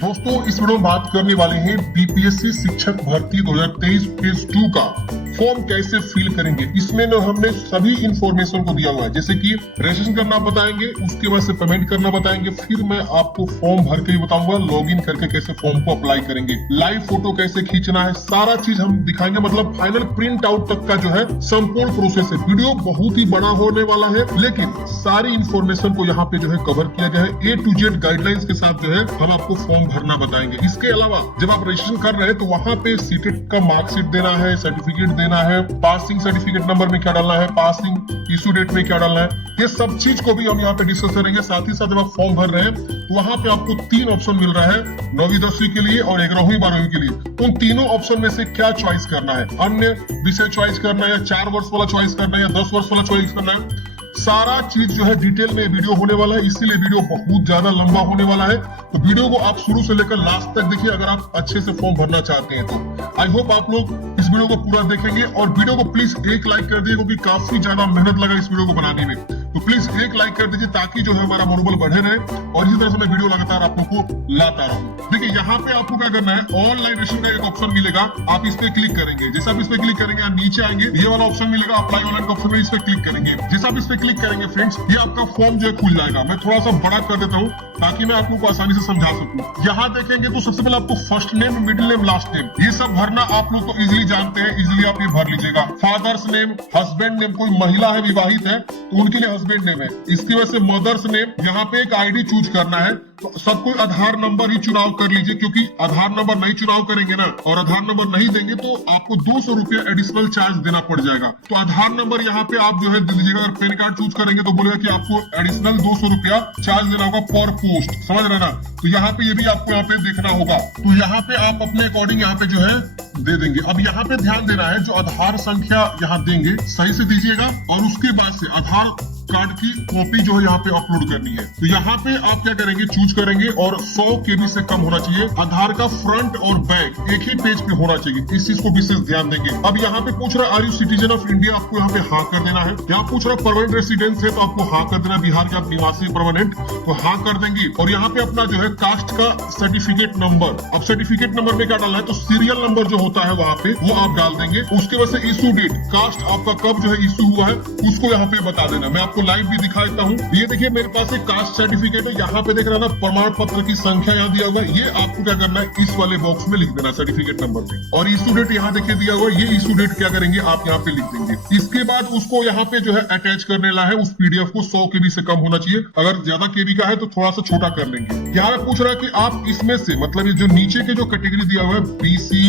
दोस्तों इस वीडियो में बात करने वाले हैं बीपीएससी शिक्षक भर्ती 2023 फेज 2 का फॉर्म कैसे फिल करेंगे। इसमें न हमने सभी इंफॉर्मेशन को दिया हुआ है, जैसे कि रजिस्ट्रेशन करना बताएंगे, उसके बाद से पेमेंट करना बताएंगे, फिर मैं आपको फॉर्म भर के ही बताऊंगा लॉगिन करके कैसे फॉर्म को अप्लाई करेंगे, लाइव फोटो कैसे खींचना है, सारा चीज हम दिखाएंगे। मतलब फाइनल प्रिंट आउट तक का जो है संपूर्ण प्रोसेस है। वीडियो बहुत ही बड़ा होने वाला है, लेकिन सारी इंफॉर्मेशन को यहाँ पे जो है कवर किया गया है। A to Z गाइडलाइंस के साथ जो है हम आपको फॉर्म भरना बताएंगे। इसके अलावा जब आप रजिस्ट्रेशन कर रहे हैं तो वहाँ पे सीटेट का मार्कशीट देना है, सर्टिफिकेट देना है, पासिंग सर्टिफिकेट नंबर में क्या डालना है, पासिंग इशू डेट में क्या डालना है, ये सब चीज को भी हम यहाँ पे डिस्कस करेंगे। साथ ही साथ जब आप फॉर्म भर रहे हैं तो वहाँ पे आपको 3 ऑप्शन मिल रहा है, 9वीं 10वीं के लिए और 11वीं 12वीं के लिए। उन तीनों ऑप्शन में से क्या चॉइस करना है, अन्य विषय चॉइस करना है या 4 वर्ष वाला चॉइस करना है या 10 वर्ष वाला चॉइस करना है, सारा चीज जो है डिटेल में वीडियो होने वाला है। इसीलिए वीडियो बहुत ज्यादा लंबा होने वाला है, तो वीडियो को आप शुरू से लेकर लास्ट तक देखिए अगर आप अच्छे से फॉर्म भरना चाहते हैं तो। आई होप आप लोग इस वीडियो को पूरा देखेंगे और वीडियो को प्लीज एक लाइक कर दीजिए, क्योंकि काफी ज्यादा मेहनत लगा इस वीडियो को बनाने में। तो प्लीज एक लाइक कर दीजिए ताकि जो है हमारा मनोबल बढ़े रहे और इसी तरह से मैं वीडियो लगातार आप लोग को लाता रहूं। देखिए यहाँ पे आपको क्या करना है, ऑनलाइन रजिस्ट्रेशन का एक ऑप्शन मिलेगा, आप इस पे क्लिक करेंगे। जैसे आप इस पे क्लिक करेंगे आप नीचे आएंगे, ये वाला ऑप्शन मिलेगा अप्लाई ऑनलाइन का ऑप्शन में, इस पे क्लिक करेंगे। जैसे आप इस पे क्लिक करेंगे फ्रेंड्स, ये आपका फॉर्म जो है खुल जाएगा। मैं थोड़ा सा बड़ा कर देता हूँ ताकि मैं आप लोग को आसानी से समझा सकूं। यहाँ देखेंगे तो सबसे पहले आपको first name, middle name, last name, ये सब भरना आप लोग तो इजीली जानते हैं, इजीली आप ये भर लीजिएगा। फादर्स नेम, हस्बैंड नेम, कोई महिला है विवाहित है तो उनके लिए हस्बैंड नेम है। इसकी वजह से मदर्स नेम, यहाँ पे एक आईडी चूज करना है। तो सबको आधार नंबर ही चुनाव कर लीजिए, क्योंकि आधार नंबर नहीं चुनाव करेंगे ना और आधार नंबर नहीं देंगे तो आपको 200 रुपया एडिशनल चार्ज देना पड़ जाएगा। तो आधार नंबर यहाँ पे आप जो है दे दीजिएगा। अगर पैन कार्ड चूज करेंगे तो बोलेगा कि आपको एडिशनल 200 रुपया चार्ज देना होगा पर पोस्ट, समझ रहे ना। तो यहाँ पे ये भी आपको यहाँ पे देखना होगा। तो यहाँ पे आप अपने अकॉर्डिंग यहाँ पे जो है दे देंगे। अब यहाँ पे ध्यान देना है, जो आधार संख्या यहाँ देंगे सही से दीजिएगा और उसके बाद से आधार कार्ड की कॉपी जो है यहाँ पे अपलोड करनी है। तो यहाँ पे आप क्या करेंगे, चूज करेंगे और 100 KB से कम होना चाहिए। आधार का फ्रंट और बैक एक ही पेज पे होना चाहिए, इस चीज को विशेष ध्यान देंगे। अब यहाँ पे पूछ रहा है are you citizen of India, आपको यहाँ पे हाँ कर देना है। यहाँ पूछ रहा है परमानेंट रेसिडेंस है तो आपको हाँ कर देना, बिहार के आप निवासी परमानेंट तो हाँ कर देंगे। और यहाँ पे अपना जो है कास्ट का सर्टिफिकेट नंबर, अब सर्टिफिकेट नंबर में क्या डालना है, तो सीरियल नंबर जो होता है वहाँ पे वो आप डाल देंगे। उसके बाद से इशू डेट, कास्ट आपका कब जो है इशू हुआ है उसको यहाँ पे बता देना। मैं आपको लाइव भी दिखा देता हूँ। ये देखिए मेरे पास एक कास्ट सर्टिफिकेट है, यहाँ पे देख रहा ना प्रमाण पत्र की संख्या यहाँ दिया हुआ है। ये आपको क्या करना है, इस वाले बॉक्स में लिख देना सर्टिफिकेट नंबर में। और इशू डेट यहाँ देखिए दिया हुआ है, ये इशू डेट क्या करेंगे आप यहाँ पे लिख देंगे। इसके बाद उसको यहाँ पे जो है अटैच करने ला है, उस पीडीएफ को 100 KB से कम होना चाहिए। अगर ज्यादा KB का है तो थोड़ा सा छोटा कर लेंगे। यहाँ पे पूछ रहा है कि आप इसमें से मतलब ये जो नीचे के जो कैटेगरी दिया हुआ है BC,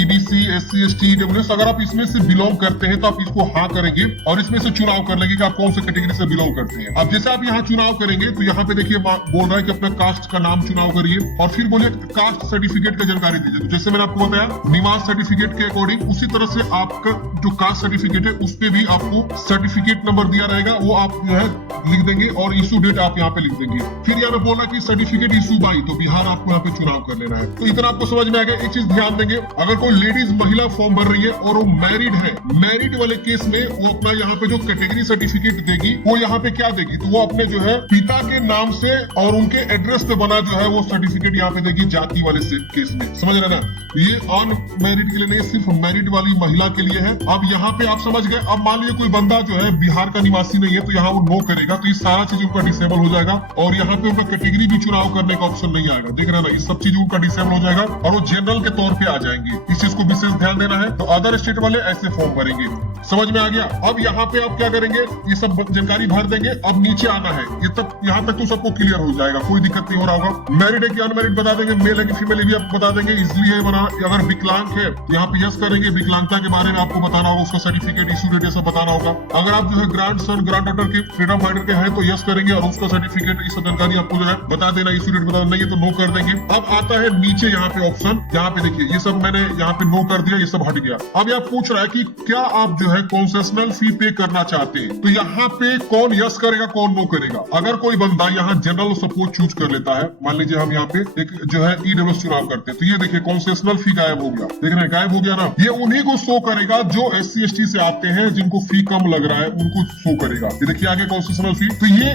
EBC, SC, ST, EWS, अगर आप इसमें से बिलोंग करते हैं तो आप इसको हाँ करेंगे और इसमें से चुनाव कर लेंगे कि आप कौन से कैटेगरी से बिलोंग करते हैं। अब जैसे आप यहाँ चुनाव करेंगे तो यहाँ पे देखिए बोल रहा है कि अपना कास्ट का नाम चुनाव करिए और फिर बोलिए कास्ट सर्टिफिकेट का जानकारी दीजिए। तो जैसे मैंने आपको बताया निवास सर्टिफिकेट के अकॉर्डिंग, उसी तरह से आपका जो कास्ट सर्टिफिकेट है उस पे भी आपको सर्टिफिकेट नंबर दिया रहेगा, वो आप जो है लिख देंगे और इशू डेट आप यहाँ पे लिख देंगे। फिर यहाँ पे बोला कि सर्टिफिकेट इशू बाई, तो बिहार आपको यहाँ पे चुनाव कर लेना है। तो इतना आपको समझ में आ गया। एक चीज ध्यान देंगे, अगर कोई लेडीज महिला फॉर्म भर रही है और वो मैरिड है, मैरिड वाले केस में वो अपना यहाँ पे जो कैटेगरी सर्टिफिकेट देगी वो यहाँ पे क्या देगी, तो वो अपने जो है पिता के नाम से और उनके एड्रेस पे बना जो है वो सर्टिफिकेट यहाँ पे देगी जाति वाले केस में, समझ रहे ना। ये अनमैरिड के लिए नहीं, सिर्फ मैरिड वाली महिला के लिए है। अब यहाँ पे आप समझ गए। अब मान लीजिए कोई बंदा जो है बिहार का निवासी नहीं है तो यहाँ वो नो करेगा, तो ये सारा चीज उनका डिसेबल हो जाएगा और यहाँ पे उनका कैटेगरी भी चुनाव करने का ऑप्शन नहीं आएगा, देख रहे ना। ये सब चीज उनका डिसेबल हो जाएगा और वो जनरल के तौर पे आ जाएंगे। इस चीज को विशेष ध्यान देना है। तो अदर स्टेट वाले ऐसे फॉर्म भरेंगे, समझ में आ गया। अब यहाँ पे आप क्या करेंगे, ये सब जानकारी भर देंगे। अब नीचे आना है, ये तक यहाँ तक तो सबको क्लियर हो जाएगा, कोई दिक्कत नहीं हो रहा होगा। मैरिड है कि अनमैरिड बता देंगे, मेल है कि फीमेल है भी आप बता देंगे, इसलिए है बना। अगर विकलांग है यहाँ पे यस करेंगे, विकलांगता के बारे में आपको बताना होगा, उसका सर्टिफिकेट इशू डेट सब बताना होगा। अगर आप जो है ग्रांड सन ग्रांड डॉटर के फ्रीडम फाइटर के हैं तो यस करेंगे और उसका सर्टिफिकेट इस जानकारी आपको जो है बता देना, इशू डेट बता देना, ये तो नो कर देंगे। अब आता है नीचे यहाँ पे ऑप्शन, यहाँ पे देखिए ये सब मैंने यहाँ पे नो कर दिया, ये सब हट गया। अब यहाँ पूछ रहा है कि क्या आप जो है कंसेशनल फी पे करना चाहते हैं, तो यहाँ पे कौन यस करेगा कौन नो करेगा। अगर कोई बंदा यहाँ जनरल सपोर्ट चूज कर लेता है, मान लीजिए हम यहाँ पे एक जो है ईडब्ल्यूएस चुनाव करते हैं, तो ये देखिए कंसेशनल फी गायब हो गया, देख रहे हैं गायब हो गया ना। ये उन्हीं को शो करेगा जो SC ST से आते हैं, जिनको फी कम लग रहा है उनको शो करेगा। ये देखिए आगे कंसेशनल फी, तो ये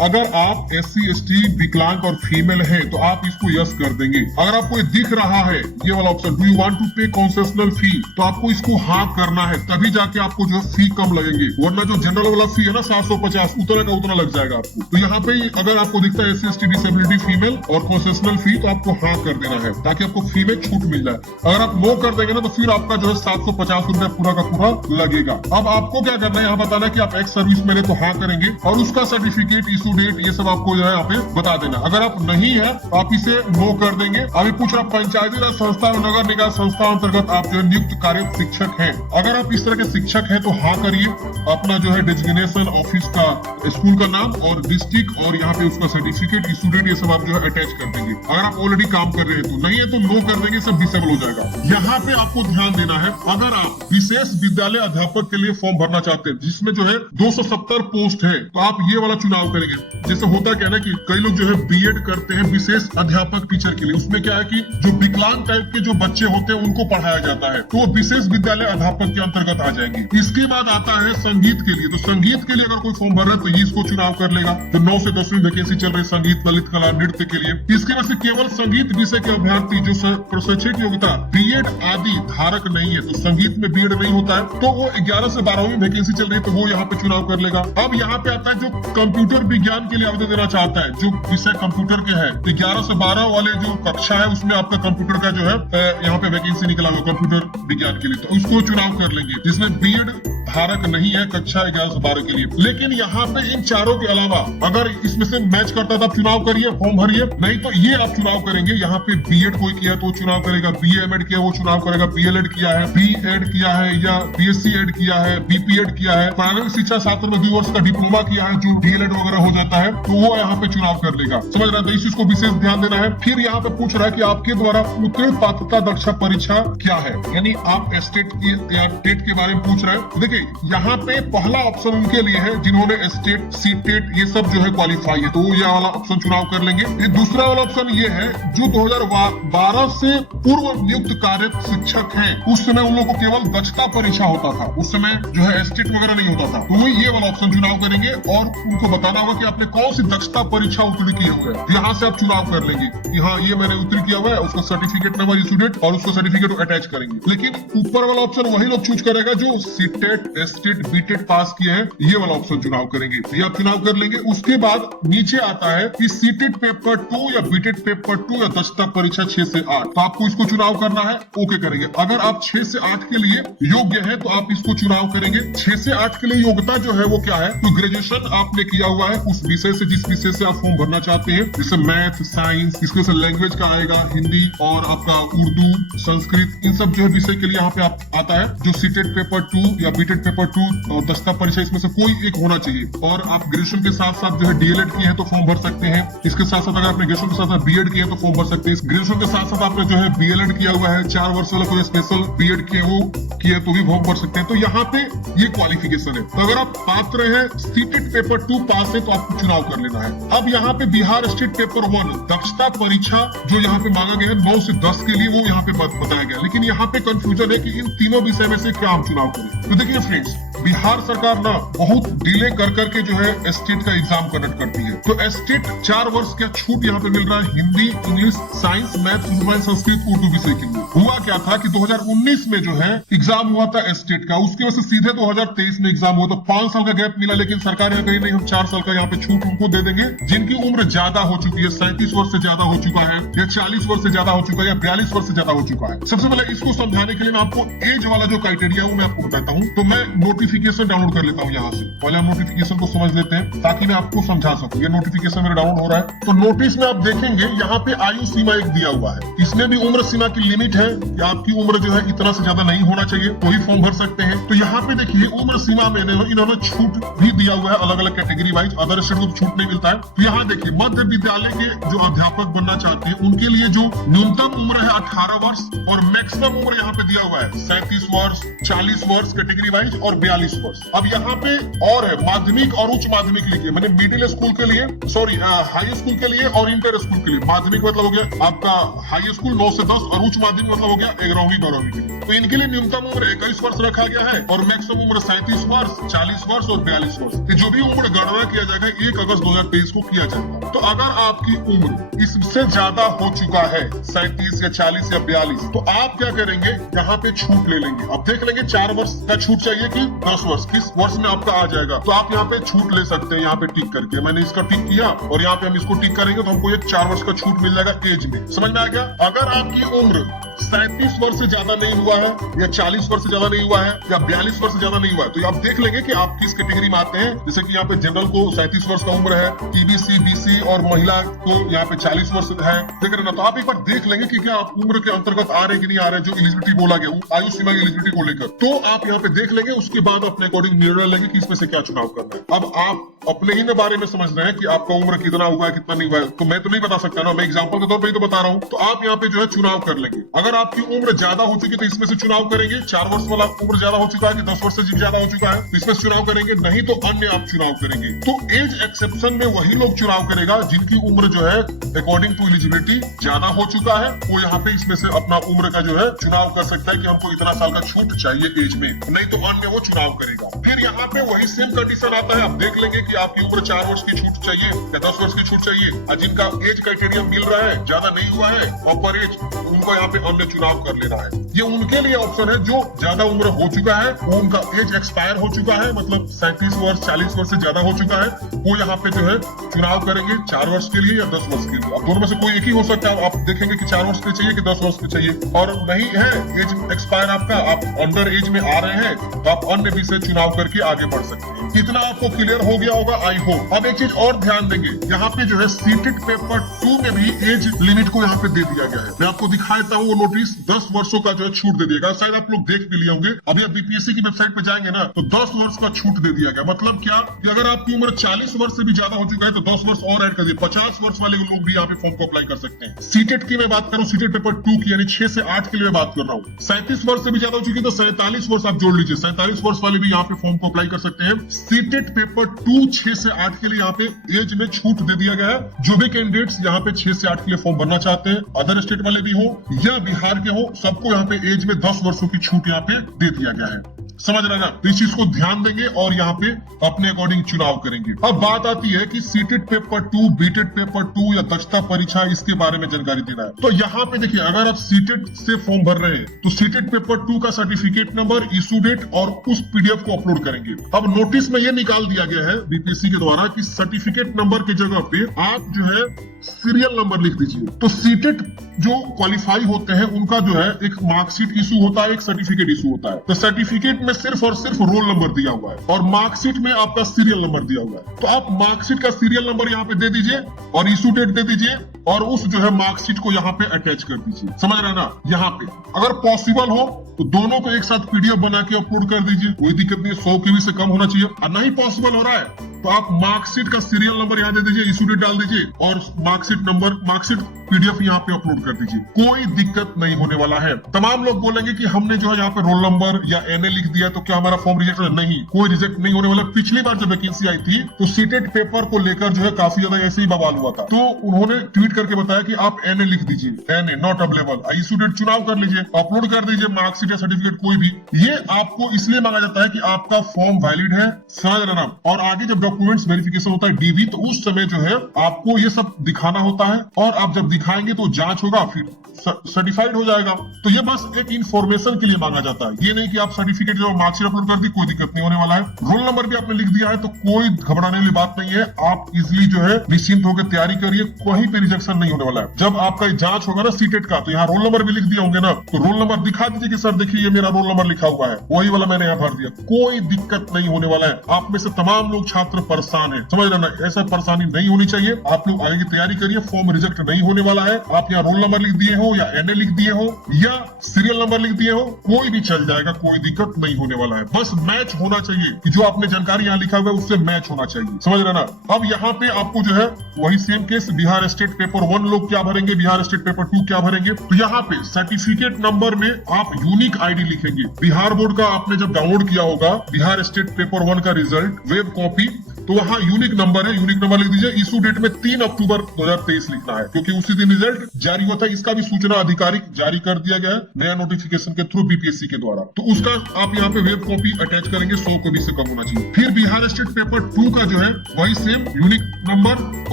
अगर आप SC ST विकलांग और फीमेल है तो आप इसको यस कर देंगे। अगर आपको ये दिख रहा है ये वाला option, do you want to pay concessional fee, तो आपको इसको हाँ करना है, तभी जाके आपको जो है फी कम लगेंगे। वरना जो जनरल वाला फी है ना 750, उतना का उतना लग जाएगा आपको। तो यहाँ पे अगर आपको दिखता है SC ST डिसेबिलिटी फीमेल और कंसेशनल फी, तो आपको हाँ कर देना है ताकि आपको फी में छूट मिल जाए। अगर आप नो कर देंगे ना तो फिर आपका जो है 750 रुपया पूरा का पूरा लगेगा। अब आपको क्या करना है, यहाँ बताना कि आप एक्स सर्विस मैंने तो हाँ करेंगे और उसका सर्टिफिकेट, इशू डेट, ये सब आपको जो है यहाँ पे बता देना। अगर आप नहीं है तो आप इसे नो कर देंगे। अभी पूछ रहा पंचायती राज संस्था और नगर निकाय संस्था अंतर्गत आप जो है नियुक्त कार्य शिक्षक हैं। अगर आप इस तरह के शिक्षक हैं तो हाँ करिए, अपना जो है डेजिग्नेशन, ऑफिस का, स्कूल का नाम और डिस्ट्रिक्ट और यहाँ पे उसका सर्टिफिकेट, इशू डेट, ये सब आप जो है अटैच कर देंगे। अगर आप ऑलरेडी काम कर रहे हैं तो, नहीं है तो नो कर देंगे, सब डिसेबल हो जाएगा। यहाँ पे आपको ध्यान देना है, अगर आप विशेष विद्यालय अध्यापक के लिए फॉर्म भरना चाहते हैं जिसमें जो है 270 पोस्ट है, तो आप ये वाला चुनाव करेंगे। जैसे होता क्या है ना कि कई लोग जो है बीएड करते हैं विशेष अध्यापक टीचर के लिए, उसमें क्या है कि जो विकलांग टाइप के जो बच्चे होते हैं उनको पढ़ाया जाता है, तो वो विशेष विद्यालय अध्यापक के अंतर्गत आ जाएंगे। इसके बाद आता है संगीत के लिए, तो संगीत के लिए अगर कोई फॉर्म भर रहा है तो ये इसको चुनाव कर लेगा। जो 9 से 10वीं वैकेंसी चल रही संगीत, ललित कला, नृत्य के लिए, इसके वजह से केवल संगीत विषय के अभ्यर्थी जो प्रशिक्षित योग्यता बीएड आदि धारक नहीं है, तो संगीत में बीएड नहीं होता है, तो वो 11 से 12वीं वैकेंसी चल रही है तो वो यहाँ पे चुनाव कर लेगा। अब यहाँ पे आता है जो कंप्यूटर विज्ञान के लिए आवेदन देना चाहता है, जो विषय कंप्यूटर के है, तो 11 से 12 वाले जो कक्षा है उसमें आपका कंप्यूटर का जो है यहाँ पे वैकेंसी निकला हुआ कंप्यूटर विज्ञान के लिए, तो उसको चुनाव कर लेंगे जिसमें बीएड धारक नहीं है कक्षा 11 से 12 के लिए। लेकिन यहाँ पे इन चारों के अलावा अगर इसमें से मैच करता था चुनाव करिए, फॉर्म भरिए, नहीं तो ये आप चुनाव करेंगे। यहाँ पे बीएड कोई किया तो चुनाव करेगा, BA एमएड किया वो चुनाव करेगा, BLED किया है, BEd किया है या BSc एड किया है, BPEd किया है, प्रारंभिक शिक्षा शास्त्र में 2 वर्ष का डिप्लोमा किया है जो DLED वगैरह हो जाता है, तो वो यहाँ पे चुनाव कर लेगा। समझ रहे हैं, तो इस चीज को विशेष ध्यान देना है। फिर यहाँ पे पूछ रहा है कि आपके द्वारा उत्तीर्ण पात्रता दक्षता परीक्षा क्या है, यानी आप स्टेट की या टेट के बारे में पूछ रहे हैं। देखिए यहाँ पे पहला ऑप्शन उनके लिए है जिन्होंने स्टेट, सीटेट ये सब जो है क्वालिफाई है, तो वो ये वाला ऑप्शन चुनाव कर लेंगे। ये दूसरा वाला ऑप्शन ये है जो 2012 से पूर्व नियुक्त कार्य शिक्षक हैं, उस समय उन लोगों को केवल दक्षता परीक्षा होता था, उस समय जो है स्टेट वगैरह नहीं होता था, तो वो ये वाला ऑप्शन चुनाव करेंगे और उनको बताना होगा कि आपने कौन सी दक्षता परीक्षा उत्तीर्ण किए हुए हैं, यहाँ से आप चुनाव कर लेंगे कि हाँ ये मैंने उत्तीर्ण किया हुआ है, उसका सर्टिफिकेट नंबर, इशू डेट और उसका सर्टिफिकेट अटैच करेंगे। लेकिन ऊपर वाला ऑप्शन वही लोग चूज करेगा जो सीटेट, स्टेट, बीटेट पास किए हैं, ये वाला ऑप्शन चुनाव करेंगे, ये आप चुनाव कर लेंगे। उसके बाद नीचे आता है कि सीटेट पेपर 2 या बीटेट पेपर 2 या दक्षता परीक्षा 6 से 8, तो आपको इसको चुनाव करना है, ओके करेंगे। अगर आप 6 से 8 के लिए योग्य है तो आप इसको चुनाव करेंगे। 6 से 8 के लिए योग्यता जो है वो क्या है, तो ग्रेजुएशन आपने किया हुआ है उस विषय से, जिस विषय से आप फॉर्म भरना चाहते हैं, जैसे मैथ, साइंस, इसके से लैंग्वेज का आएगा हिंदी और आपका उर्दू, संस्कृत, इन सब जो है विषय के लिए यहाँ पे आप आता है। जो सीटेट पेपर 2 या बीटेट पेपर 2 और दक्षता परीक्षा, इसमें से कोई एक होना चाहिए। और आप ग्रेजुएशन के साथ साथ जो है DLED किए हैं तो फॉर्म भर सकते हैं। इसके साथ साथ अगर आपने ग्रेजुएशन के साथ साथ BEd किया तो फॉर्म भर सकते हैं। ग्रेजुएशन के साथ साथ आपने जो है BLED किया हुआ है, 4 वर्ष वाला कोई स्पेशल BEd किए वो किए तो भी फॉर्म भर सकते हैं। तो यहाँ पे ये क्वालिफिकेशन है। तो अगर आप पात्र हैं, सीटेट पेपर 2 पास है तो आपको चुनाव कर लेना है। अब यहाँ पे बिहार स्टेट पेपर 1 दक्षता परीक्षा जो यहाँ पे मांगा गया है 9 से 10 के लिए, वो यहाँ पे बताया गया। लेकिन यहाँ पे कंफ्यूजन है कि इन तीनों विषय में से क्या हम चुनाव करें। तो देखिए फ्रेंड्स, बिहार सरकार ना बहुत डिले कर करके जो है स्टेट का एग्जाम कंडक्ट करती है, तो स्टेट 4 वर्ष का छूट यहाँ पे मिल रहा है Hindi, English, science, math, Sanskrit, Urdu विषय के लिए। हुआ क्या था कि 2019 में जो है एग्जाम हुआ था स्टेट का, उसकी वजह से सीधे 2023 में एग्जाम हुआ, तो 5 साल का गैप मिला। लेकिन सरकार ने कही नहीं, हम 4 साल का यहाँ पे छूट उनको दे देंगे जिनकी उम्र ज्यादा हो चुकी है, 37 वर्ष से ज्यादा हो चुका है या 40 वर्ष से ज्यादा हो चुका है या 42 वर्ष से ज्यादा हो चुका है। सबसे पहले इसको समझाने के लिए मैं आपको एज वाला जो क्राइटेरिया है मैं आपको बताता हूँ। तो मैं नोटिफिकेशन डाउनलोड कर लेता हूँ यहाँ से, पहले हम नोटिफिकेशन को समझ लेते हैं ताकि मैं आपको समझा सकूं। ये नोटिफिकेशन मेरा डाउनलोड हो रहा है। तो नोटिस में आप देखेंगे यहाँ पे आयु सीमा एक दिया हुआ है, इसमें भी उम्र सीमा की लिमिट है है कि आपकी उम्र जो है इतना से ज्यादा नहीं होना चाहिए तो ही फॉर्म भर सकते हैं। तो यहाँ पे देखिए उम्र सीमा में इन्होंने छूट भी दिया हुआ है अलग अलग कैटेगरी वाइज, अदर स्टेट को छूट नहीं मिलता है। तो यहाँ देखिए मध्य विद्यालय के जो अध्यापक बनना चाहते हैं उनके लिए जो न्यूनतम उम्र है 18 वर्ष और मैक्सिमम उम्र यहाँ पे दिया हुआ है 37 वर्ष, 40 वर्ष कैटेगरी वाइज और 42 वर्ष। अब यहाँ पे और है माध्यमिक और उच्च माध्यमिक लिखिए, मैंने मिडिल स्कूल के लिए सॉरी हाई स्कूल के लिए और इंटर स्कूल के लिए। माध्यमिक मतलब हो गया आपका हाई स्कूल 9 से 10 और उच्च माध्यमिक मतलब हो गया 11वीं 12वीं के लिए। तो इनके लिए न्यूनतम उम्र 21 वर्ष रखा गया है और मैक्सिमम उम्र 37 वर्ष, 40 वर्ष और 42 वर्ष। जो भी उम्र गणना किया जाएगा 1 अगस्त 2023 को किया जाएगा। तो अगर आपकी उम्र इससे ज्यादा हो चुका है 37 या 40 या 42 तो आप क्या करेंगे, यहाँ पे छूट ले लेंगे। अब देख लेंगे 4 वर्ष का छूट चाहिए कि 10 वर्ष, किस वर्ष में आपका आ जाएगा। तो आप यहाँ पे छूट ले सकते हैं, यहाँ पे टिक करके। मैंने इसका टिक किया और यहाँ पे हम इसको टिक करेंगे तो हमको एक 4 वर्ष का छूट मिल जाएगा एज में। समझ में आ गया। अगर आपकी उम्र 37 वर्ष से ज्यादा नहीं हुआ है या 40 वर्ष से ज्यादा नहीं हुआ है या 42 वर्ष से ज्यादा नहीं हुआ है तो आप देख लेंगे कि आप किस कैटेगरी में आते हैं। जैसे कि यहाँ पे जनरल को 37 वर्ष का उम्र है, टीबीसी, बीसी और महिला को यहाँ पे 40 वर्ष है, देख रहे ना। तो आप एक बार देख लेंगे कि क्या आप उम्र के अंतर्गत आ रहे कि नहीं आ रहे, जो एलिजिबिलिटी बोला गया आयु सीमा की एलिजिबिलिटी को लेकर। तो आप यहाँ पे देख लेंगे, उसके बाद अपने अकॉर्डिंग निर्णय लेंगे कि इसमें से क्या चुनाव करना है। अब आप अपने ही बारे में समझ रहे हैं कि आपका उम्र कितना हुआ है कितना नहीं हुआ है, तो मैं तो नहीं बता सकता ना, मैं एग्जाम्पल के तौर पर ही तो बता रहा हूँ। तो आप यहाँ पे जो है चुनाव कर लेंगे। अगर आपकी उम्र ज्यादा हो चुकी है तो इसमें से चुनाव करेंगे। 4 वर्ष वाला उम्र ज्यादा हो चुका है कि 10 वर्ष से ज्यादा हो चुका है तो इसमें चुनाव करेंगे, नहीं तो अन्य आप चुनाव करेंगे। तो एज एक्सेप्शन में वही लोग चुनाव करेगा जिनकी उम्र जो है अकॉर्डिंग टू एलिजिबिलिटी ज्यादा हो चुका है, वो यहाँ पे इसमें से अपना उम्र का जो है चुनाव कर सकता है कि हमको इतना साल का छूट चाहिए एज में, नहीं तो अन्य वो चुनाव करेगा। फिर यहाँ पे वही सेम कंडीशन आता है। आप देख लेंगे कि आपकी उम्र 4 वर्ष की छूट चाहिए या 10 वर्ष की छूट चाहिए, और जिनका एज क्राइटेरिया मिल रहा है, ज्यादा नहीं हुआ है, अपर एज, उनको यहाँ पे अन्य चुनाव कर लेना है। ये उनके लिए ऑप्शन है जो ज्यादा उम्र हो चुका है, वो उनका एज एक्सपायर हो चुका है, मतलब 37 वर्ष 40 वर्ष से ज्यादा हो चुका है, वो यहाँ पे जो है चुनाव करेंगे 4 वर्ष के लिए या 10 वर्ष के लिए। अब दोनों में से कोई एक ही हो सकता है। आप देखेंगे कि 4 वर्ष के चाहिए कि 10 वर्ष के चाहिए, और नहीं है एज एक्सपायर आपका, आप अंडर एज में आ रहे हैं तो आप अन्य भी से चुनाव करके आगे बढ़ सकते हैं। इतना आपको क्लियर हो गया होगा आई होप। अब एक चीज और ध्यान देंगे, यहाँ पे जो है सीटेट पेपर 2 में भी एज लिमिट को यहाँ पे दे दिया गया है। मैं आपको दिखा देता हूँ, वो नोटिस 10 वर्षों का जो है छूट दे दिएगा। शायद आप लोग देख भी लिए होंगे। अभी आप बीपीएससी की वेबसाइट पे जाएंगे ना तो 10 वर्ष का छूट दे दिया गया। मतलब क्या कि अगर आपकी उम्र 40 वर्ष से भी ज्यादा हो चुका है तो 10 वर्ष और ऐड कर दिए, 50 वर्ष वाले लोग भी यहाँ पे फॉर्म को अप्लाई कर सकते हैं। सीटेट की मैं बात करूँ, सीटेट पेपर 2 की यानी 6 से 8 के लिए मैं बात कर रहा हूँ। 37 वर्ष से भी ज्यादा हो चुकी है तो 47 वर्ष आप जोड़ लीजिए, 47 वर्ष वाले भी यहाँ पे फॉर्म को अप्लाई कर सकते हैं। सीटेट पेपर 2 6 से 8 के लिए यहाँ पे एज में छूट दे दिया गया है। जो भी कैंडिडेट्स यहाँ पे 6 से 8 के लिए फॉर्म भरना चाहते हैं, अदर स्टेट वाले भी हो या बिहार के हो, सबको यहाँ पे एज में 10 वर्षों की छूट यहाँ पे दे दिया गया है। समझ रहे ना। तो इस चीज को ध्यान देंगे और यहाँ पे अपने अकॉर्डिंग चुनाव करेंगे। अब बात आती है कि सीटेट पेपर 2, बीटेट पेपर 2 या दक्षता परीक्षा, इसके बारे में जानकारी देना है। तो यहाँ पे देखिए, अगर आप सीटेट से फॉर्म भर रहे हैं तो सीटेट पेपर 2 का सर्टिफिकेट नंबर, इशू डेट और उस पीडीएफ को अपलोड करेंगे। अब नोटिस में यह निकाल दिया गया है बीपीएससी के द्वारा कि सर्टिफिकेट नंबर की जगह पे आप जो है सीरियल नंबर लिख दीजिए। तो सीटेट जो क्वालिफाई होते हैं उनका जो है एक मार्कशीट इशू होता है, एक सर्टिफिकेट इशू होता है। तो सर्टिफिकेट में सिर्फ और सिर्फ रोल नंबर दिया हुआ है और मार्कशीट में आपका सीरियल नंबर दिया हुआ है। तो आप मार्कशीट का सीरियल नंबर यहाँ पे दे दीजिए और इशू डेट दे दीजिए और उस जो है मार्कशीट को यहाँ पे अटैच कर दीजिए। समझ रहे ना। यहाँ पे अगर पॉसिबल हो तो दोनों को एक साथ पीडीएफ बना के अपलोड कर दीजिए, कोई दिक्कत नहीं है। 100 KB से कम होना चाहिए। और नहीं पॉसिबल हो रहा है तो आप मार्कशीट का सीरियल नंबर यहाँ दे दीजिए, इशू डेट डाल दीजिए और मार्कशीट नंबर, मार्कशीट पीडीएफ यहाँ पे अपलोड कर दीजिए। कोई दिक्कत नहीं होने वाला है। तमाम लोग बोलेंगे कि हमने जो है यहाँ पे रोल नंबर या एनए लिख दिया तो क्या हमारा फॉर्म रिजेक्ट हो? नहीं, कोई रिजेक्ट नहीं होने वाला। पिछली बार जब वैकेंसी आई थी तो सीटेट पेपर को लेकर जो है काफी ज्यादा ऐसे ही बवाल हुआ था। तो उन्होंने ट्वीट करके बताया कि आप एनए लिख दीजिए, NA not available, issue date चुनाव कर लीजिए, अपलोड कर दीजिए मार्कशीट या सर्टिफिकेट कोई भी। ये आपको इसलिए मांगा जाता है कि आपका फॉर्म वैलिड है, समझ रहे ना। और आगे जब डॉक्यूमेंट्स वेरिफिकेशन होता है डीवी, तो उस समय जो है आपको ये सब दिखाना होता है और आप जब दिखाएंगे तो जांच होगा, फिर सर्टिफाइड हो जाएगा। तो ये बस एक इंफॉर्मेशन के लिए मांगा जाता है, ये नहीं कि आप सर्टिफिकेट जो मार्कशीट अपलोड कर दी, कोई दिक्कत नहीं होने वाला है। रोल नंबर भी आपने लिख दिया है तो कोई घबराने वाली बात नहीं है। आप इजिली जो है निश्चिंत होकर तैयारी करिए, कहीं पे रिजेक्शन नहीं होने वाला है। जब आपका जांच होगा ना सीटेट का, तो यहाँ रोल नंबर भी लिख दिया होंगे ना, तो रोल नंबर दिखा दीजिए कि सर देखिए ये मेरा रोल नंबर लिखा हुआ है, वही वाला मैंने यहाँ भर दिया। कोई दिक्कत नहीं होने वाला है। आप में से तमाम लोग छात्र परेशान है, समझ रहे ना। ऐसा परेशानी नहीं होनी चाहिए। आप लोग आगे की तैयारी करिए, फॉर्म रिजेक्ट नहीं होने वाला है। आप यहाँ रोल नंबर लिख दिए हो या एनए लिख दिए हो या सीरियल नंबर लिख दिए हो, कोई भी चल जाएगा, कोई दिक्कत नहीं होने वाला है। बस मैच होना चाहिए कि जो आपने जानकारी यहाँ लिखा हुआ है उससे मैच होना चाहिए, समझ रहे ना। अब यहाँ पे आपको जो है वही same case Bihar state paper 1 लोग क्या भरेंगे, बिहार स्टेट पेपर 2 क्या भरेंगे। तो यहाँ पे सर्टिफिकेट नंबर में आप यूनिक आईडी लिखेंगे। बिहार बोर्ड का आपने जब डाउनलोड किया होगा बिहार स्टेट पेपर 1 का रिजल्ट वेब कॉपी, तो वहाँ यूनिक नंबर है, यूनिक नंबर लिख दीजिए। इशू डेट में 3 अक्टूबर 2023 लिखना है, क्योंकि उसी दिन रिजल्ट जारी हुआ था। इसका भी सूचना आधिकारिक जारी कर दिया गया है नया नोटिफिकेशन के थ्रू बीपीएससी के द्वारा। तो उसका आप यहाँ पे वेब कॉपी अटैच करेंगे, 100 कॉपी से कम होना चाहिए। फिर बिहार स्टेट पेपर 2 का जो है वही सेम यूनिक नंबर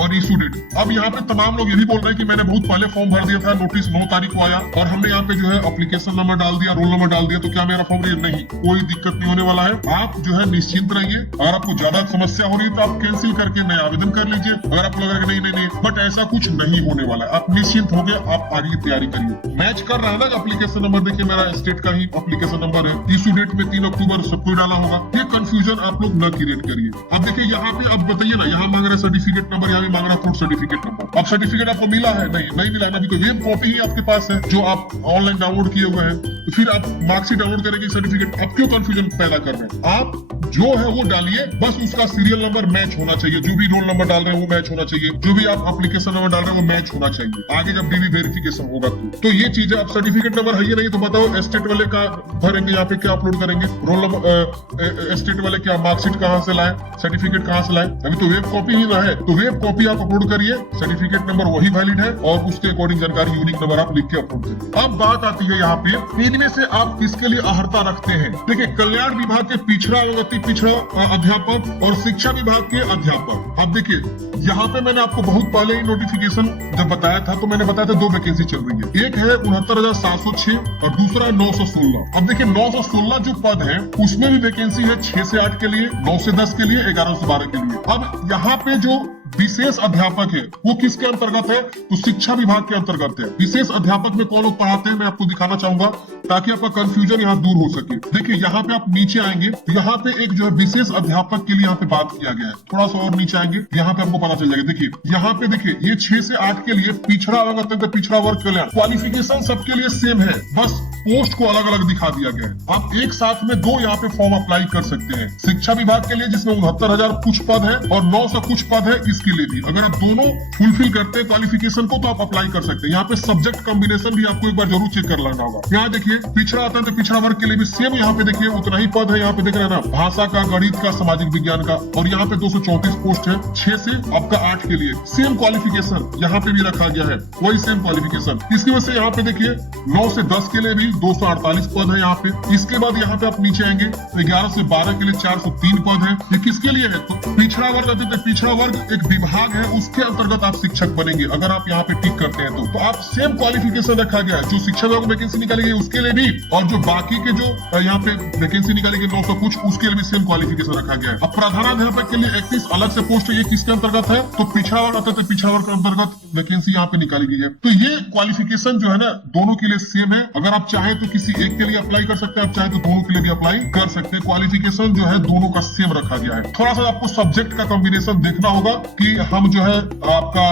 और इशू डेट। अब यहाँ पे तमाम लोग ये भी बोल रहे हैं कि मैंने बहुत पहले फॉर्म भर दिया था, नोटिस 9 तारीख को आया और हमने यहाँ पे जो है एप्लीकेशन नंबर डाल दिया, रोल नंबर डाल दिया, तो क्या मेरा फॉर्म नहीं, कोई दिक्कत नहीं होने वाला है। आप जो है निश्चिंत रहिए। अगर आपको ज्यादा समस्या हो रही है तो आप कैंसिल करके नया आवेदन कर लीजिए। अगर आपको लग रहा है नहीं, बट ऐसा कुछ नहीं होने वाला है, आप निश्चिंत हो गए, आप आगे की तैयारी करिए। मैच कर रहा है ना एप्लीकेशन नंबर, देखिए मेरा स्टेट का ही एप्लीकेशन नंबर है, इशू डेट में 3 अक्टूबर सब कोई डाला होगा। ये कंफ्यूजन आप लोग न क्रिएट करिए। अब देखिए यहाँ पे अब बताइए ना, यहाँ मांग रहे सर्टिफिकेट नंबर, यहाँ भी मांग रहा फूड सर्टिफिकेट नंबर। अब सर्टिफिकेट आपको मिला है? नहीं मिला है, अभी तो वेब कॉपी ही आपके पास है जो आप ऑनलाइन डाउनलोड किए हुए हैं। तो फिर आप मार्कशीट डाउनलोड करेंगे सर्टिफिकेट। अब क्यों कंफ्यूजन पैदा कर रहे हैं? आप जो है वो डालिए, बस उसका सीरियल नंबर मैच होना चाहिए। जो भी रोल नंबर डाल रहे हैं वो मैच होना चाहिए, जो भी आप एप्लीकेशन नंबर डाल रहे हैं वो मैच होना चाहिए। आगे जब डीवी वेरिफिकेशन होगा तो ये चीजें, आप सर्टिफिकेट नंबर है ये नहीं तो बताओ स्टेट वाले का भरेंगे, यहाँ पे क्या अपलोड करेंगे, रोल नंबर स्टेट वाले क्या मार्कशीट कहाँ से लाए, सर्टिफिकेट कहाँ से लाए? अभी तो वेब कॉपी ही ना है, तो वेब कॉपी आप अपलोड करिए, सर्टिफिकेट नंबर वही वैलिड है और उसके अकॉर्डिंग जानकारी यूनिक नंबर आप लिख के अपलोड करिए। अब बात आती है यहाँ पे इनमें से आप किसके लिए अहर्ता रखते हैं। देखिए, कल्याण विभाग के पिछड़ा व अति पिछड़ा अध्यापक और शिक्षा विभाग के अध्यापक। अब देखिए यहाँ पे मैंने आपको बहुत पहले ही नोटिफिकेशन जब बताया था तो मैंने बताया था 2 वैकेंसी चल रही है, एक है 69,706 और दूसरा है 916। अब देखिए 916 जो पद है उसमें भी वैकेंसी है 6 से 8 के लिए, 9 से 10 के लिए, 11 से 12 के लिए। अब यहाँ पे जो विशेष अध्यापक है वो किसके अंतर्गत है? तो शिक्षा विभाग के अंतर्गत है। विशेष अध्यापक में कौन लोग पढ़ाते हैं मैं आपको दिखाना चाहूंगा ताकि आपका कंफ्यूजन यहाँ दूर हो सके। देखिए यहाँ पे आप नीचे आएंगे तो यहाँ पे एक जो है विशेष अध्यापक के लिए यहाँ पे बात किया गया है। थोड़ा सा और नीचे आएंगे, यहाँ पे आपको पता चल जाएगा। देखिए यहाँ पे देखिए ये 6 से 8 के लिए पिछड़ा वर्ग अत्यंत पिछड़ा वर्ग कल्याण, क्वालिफिकेशन सबके लिए सेम है, बस पोस्ट को अलग अलग दिखा दिया गया है। आप एक साथ में 2 यहाँ पे फॉर्म अप्लाई कर सकते हैं। शिक्षा विभाग के लिए जिसमें 69,000 कुछ पद है और 900 कुछ पद है, इसके लिए भी अगर आप दोनों फुलफिल करते हैं क्वालिफिकेशन को तो आप अप्लाई कर सकते हैं। यहाँ पे सब्जेक्ट कॉम्बिनेशन भी आपको एक बार जरूर चेक कर लेना होगा। यहाँ देखिए पिछड़ा आता है तो पिछड़ा वर्ग के लिए भी सेम यहाँ पे देखिए उतना ही पद है। यहाँ पे देख रहे हैं ना, भाषा का, गणित का, सामाजिक विज्ञान का, और यहाँ पे 234 पोस्ट है। 6 से आपका 8 के लिए सेम क्वालिफिकेशन यहाँ पे भी रखा गया है, वही सेम क्वालिफिकेशन। इसकी वजह से यहाँ पे देखिए 9 से 10 के लिए भी 248 पद है यहाँ पे। इसके बाद यहाँ पे आप नीचे आएंगे तो 11 से 12 के लिए 403 पद है। ये किसके लिए है? तो पिछड़ा वर्ग आते थे, पिछड़ा वर्ग एक विभाग है, उसके अंतर्गत आप शिक्षक बनेंगे अगर आप यहाँ पे टिक करते हैं तो आप सेम क्वालिफिकेशन रखा गया है। जो शिक्षा विभाग वैकेंसी निकाली गई उसके लिए भी और जो बाकी के जो यहाँ पे वैकेंसी निकाली गई 900 कुछ, उसके लिए भी सेम क्वालिफिकेशन रखा गया है। अब प्रधानाध्यापक के लिए 31 अलग से पोस्ट है, ये किसके अंतर्गत है? तो पिछड़ा वर्ग आते थे, पिछड़ा वर्ग के अंतर्गत वैकेंसी यहाँ पे निकाली गई है। तो ये क्वालिफिकेशन जो है ना दोनों के लिए सेम है। अगर आप चाहे तो किसी एक के लिए अप्लाई कर सकते हैं, आप चाहे तो दोनों के लिए भी अप्लाई कर सकते हैं। क्वालिफिकेशन जो है दोनों का सेम रखा गया है। थोड़ा सा आपको सब्जेक्ट का कॉम्बिनेशन देखना होगा कि हम जो है आपका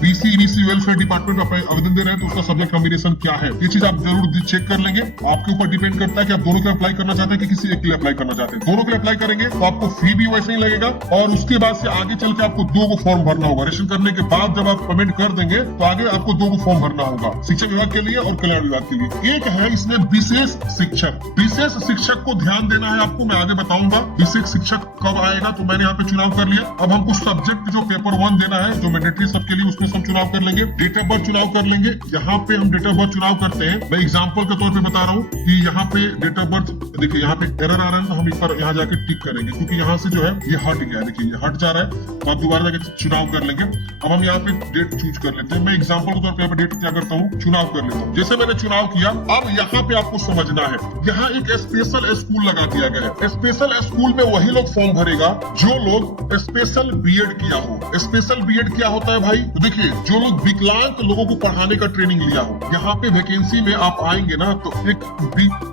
बीसी ईबीसी वेलफेयर डिपार्टमेंट में आवेदन दे रहे हैं तो उसका सब्जेक्ट कॉम्बिनेशन क्या है, ये चीज आप जरूर चेक कर लेंगे। आपके ऊपर डिपेंड करता है कि आप दोनों के अप्लाई करना चाहते हैं कि किसी एक के लिए अप्लाई करना चाहते हैं। दोनों के लिए अप्लाई करेंगे तो आपको फी भी वैसे ही लगेगा और उसके बाद से आगे चल के आपको 2 फॉर्म भरना होगा। रजिस्ट्रेशन करने के बाद जब आप पेमेंट कर देंगे तो आगे आपको 2 फॉर्म भरना होगा, शिक्षा विभाग के लिए और कल्याण विभाग के लिए। एक है इसमें विशेष शिक्षक। विशेष शिक्षक को ध्यान देना है आपको, मैं आगे बताऊंगा विशेष शिक्षक कब आएगा। तो मैंने यहाँ पे चुनाव कर लिया। अब हमको सब्जेक्ट जो पेपर 1 देना है जो मैंडेटरी सबके लिए, उसमें हम चुनाव कर लेंगे। डेट ऑफ बर्थ चुनाव कर लेंगे। यहाँ पे हम डेट ऑफ बर्थ चुनाव करते हैं, मैं एग्जांपल के तौर पे बता रहा हूँ कि यहाँ पे डेट ऑफ बर्थ देखिए यहाँ पे एरर आ रहा है, हम एक बार यहाँ जाके टिक करेंगे क्योंकि यहाँ से जो है ये हट गया है। देखिए ये हट जा रहा है तो आप दोबारा जाके चुनाव कर लेंगे। अब हम यहाँ पे डेट चूज कर लेते हैं। मैं एग्जांपल के तौर पे डेट क्या करता हूँ, चुनाव कर लेता हूँ। जैसे मैंने चुनाव किया, अब यहाँ पे आपको समझना है, यहाँ एक स्पेशल स्कूल लगा दिया गया है। स्पेशल स्कूल में वही लोग फॉर्म भरेगा जो लोग स्पेशल बीएड किया हो। हो। स्पेशल बीएड क्या होता है भाई? तो देखिए, जो लोग विकलांग लोगों को पढ़ाने का ट्रेनिंग लिया हो, यहाँ पे वैकेंसी में आप आएंगे ना, तो एक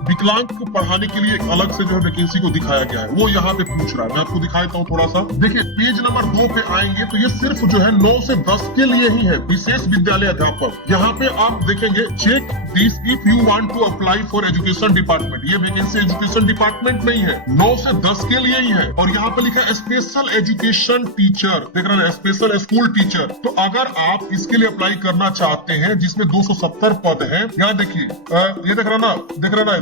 विकलांग को पढ़ाने के लिए एक अलग से जो है वैकेंसी को दिखाया गया है, वो यहाँ पे पूछ रहा है। मैं आपको दिखाता हूँ थोड़ा सा। देखिए, पेज नंबर 2 पे आएंगे तो ये सिर्फ जो है 9 से 10 के लिए ही है, विशेष विद्यालय अध्यापक। यहाँ पे आप देखेंगे, check this if you want to apply for education department. ये वैकेंसी एजुकेशन डिपार्टमेंट में ही है, 9 से 10 के लिए ही है। और यहाँ पे लिखा है स्पेशल एजुकेशन टीचर, देख रहे हैं, स्पेशल स्कूल टीचर। तो अगर आप इसके लिए अप्लाई करना चाहते हैं, जिसमें 270 पद है, यहाँ देखिए, ये देख रहा ना,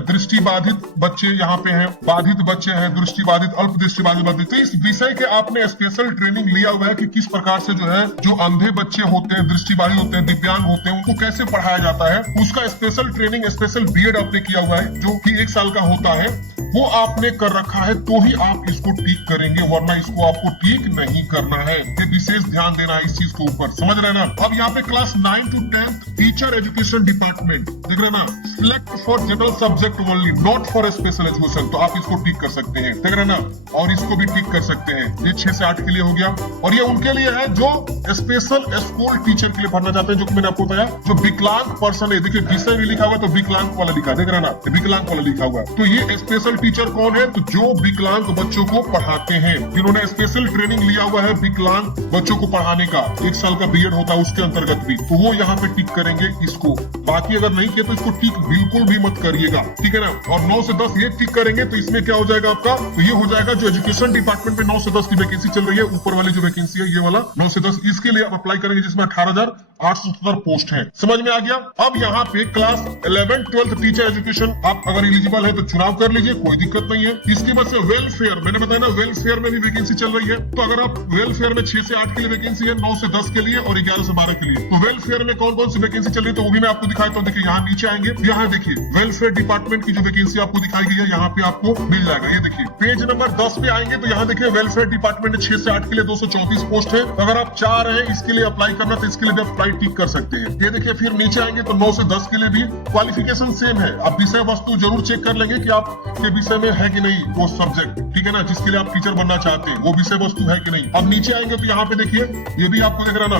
दृष्टि बाधित बच्चे यहाँ पे हैं, बाधित बच्चे हैं, दृष्टि बाधित, अल्प दृष्टि बाधित बच्चे। तो इस विषय के आपने स्पेशल ट्रेनिंग लिया हुआ है कि किस प्रकार से जो है, जो अंधे बच्चे होते हैं, दृष्टि बाधित होते हैं, दिव्यांग होते हैं, उनको कैसे पढ़ाया जाता है, उसका स्पेशल ट्रेनिंग, स्पेशल बीएड आपने किया हुआ है, जो कि 1 साल का होता है, वो आपने कर रखा है, तो ही आप इसको टिक करेंगे, वरना इसको आपको टिक नहीं करना है। ये विशेष ध्यान देना है इस चीज के ऊपर, समझ रहे ना। अब यहाँ पे class 9 to 10 teacher education department, देख रहे ना, select for general subject only, not for special education. तो आप इसको टिक कर सकते हैं, देख रहे ना, और इसको भी टिक कर सकते हैं। ये 6 से 8 के लिए हो गया। और ये उनके लिए है जो स्पेशल स्कूल टीचर के लिए भरना चाहते हैं, जो कि मैंने आपको बताया, जो विकलांग पर्सन है। देखिए, विषय भी लिखा हुआ है, तो विकलांग वाला लिखा, देख रहे ना, विकलांग वाला लिखा हुआ है। तो ये स्पेशल टीचर कौन है? तो जो विकलांग बच्चों को पढ़ाते हैं, जिन्होंने स्पेशल ट्रेनिंग लिया हुआ है विकलांग बच्चों को पढ़ाने का, 1 साल का बीएड होता है उसके अंतर्गत भी, तो वो यहाँ पे टिक करेंगे इसको। बाकी अगर नहीं किया तो इसको टिक बिल्कुल भी मत करिएगा, ठीक है ना। और 9 से 10 ये टिक करेंगे तो इसमें क्या हो जाएगा आपका? तो ये हो जाएगा जो एजुकेशन डिपार्टमेंट में 9 से 10 की वैकेंसी चल रही है, ऊपर वाली जो वैकेंसी है, ये वाला 9 से 10, इसके लिए आप अप्लाई करेंगे, जिसमें 18,870 पोस्ट है। समझ में आ गया? अब यहाँ पे क्लास 11, 12 टीचर एजुकेशन आप अगर एलिजिबल है तो चुनाव कर लीजिए, कोई दिक्कत नहीं है। इसके बाद से वेलफेयर, मैंने बताया ना, वेलफेयर में भी वैकेंसी चल रही है। तो अगर आप वेलफेयर में 6 से 8 के लिए वैकेंसी है, 9 से 10 के लिए और 11 से 12 के लिए। तो वेलफेयर में कौन कौन सी वैकेंसी चल रही है, तो वो भी मैं आपको दिखाता हूँ। देखिए, यहाँ नीचे आएंगे, यहाँ देखिए वेलफेयर डिपार्टमेंट की जो वैकेंसी आपको दिखाई गई है, यहाँ पे आपको मिल जाएगा। ये देखिए, पेज नंबर 10 पे आएंगे तो यहाँ देखिए, वेलफेयर डिपार्टमेंट 6 से 8 के लिए 234 पोस्ट है। अगर आप चाह रहे हैं इसके लिए अप्लाई करना, तो इसके लिए भी अप्लाई टिक कर सकते हैं। ये देखिए, फिर नीचे आएंगे तो 9 से 10 के लिए भी क्वालिफिकेशन सेम है। आप विषय वस्तु जरूर चेक कर लेंगे कि आपके विषय में है कि नहीं वो सब्जेक्ट, ठीक है ना, जिसके लिए आप टीचर बनना चाहते हैं, वो विषय वस्तु है कि नहीं। अब नीचे आएंगे तो यहाँ पे देखिए, ये भी आपको देख रहा ना,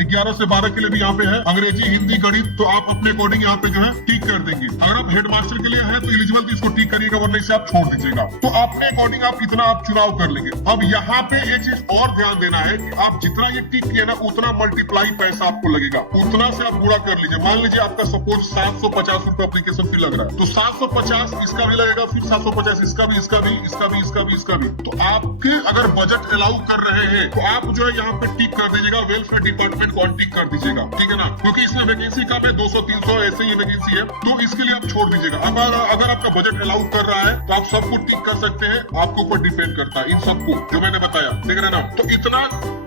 11 से 12 के लिए भी यहाँ पे है, अंग्रेजी, हिंदी, गणित। तो आप अपने अकॉर्डिंग यहाँ पे जो है टिक कर देंगे। अगर आप हेडमास्टर के लिए है तो एलिजिबल, तो इसको टिक करिएगा, वरना इसे आप छोड़ दीजिएगा। तो अपने अकॉर्डिंग आप इतना आप चुनाव कर लेंगे। अब यहाँ पे एक चीज और ध्यान देना है कि आप जितना ये टिक किया ना, उतना मल्टीप्लाई पैसा आपको लगेगा, उतना से आप गुणा कर लीजिए। मान लीजिए आपका सपोज 750 रुपए एप्लीकेशन फी लग रहा है, तो 750 इसका भी लगेगा, फिर 750 इसका भी, इसका भी, इसका भी, इसका भी, इसका भी। तो आपके अगर बजट अलाउ कर रहे हैं तो आप जो है यहाँ पे टिक कर दीजिएगा, वेलफेयर डिपार्टमेंट को टिक कर दीजिएगा, ठीक है ना, क्योंकि इसमें वैकेंसी कम है, 200-300 ऐसे ही वैकेंसी है, तो इसके लिए आप छोड़ दीजिएगा। अगर आपका बजट अलाउ कर रहा है तो आप सबको टिक कर सकते हैं, आपके ऊपर डिपेंड करता है इन सबको जो मैंने बताया, देख रहे ना। तो इतना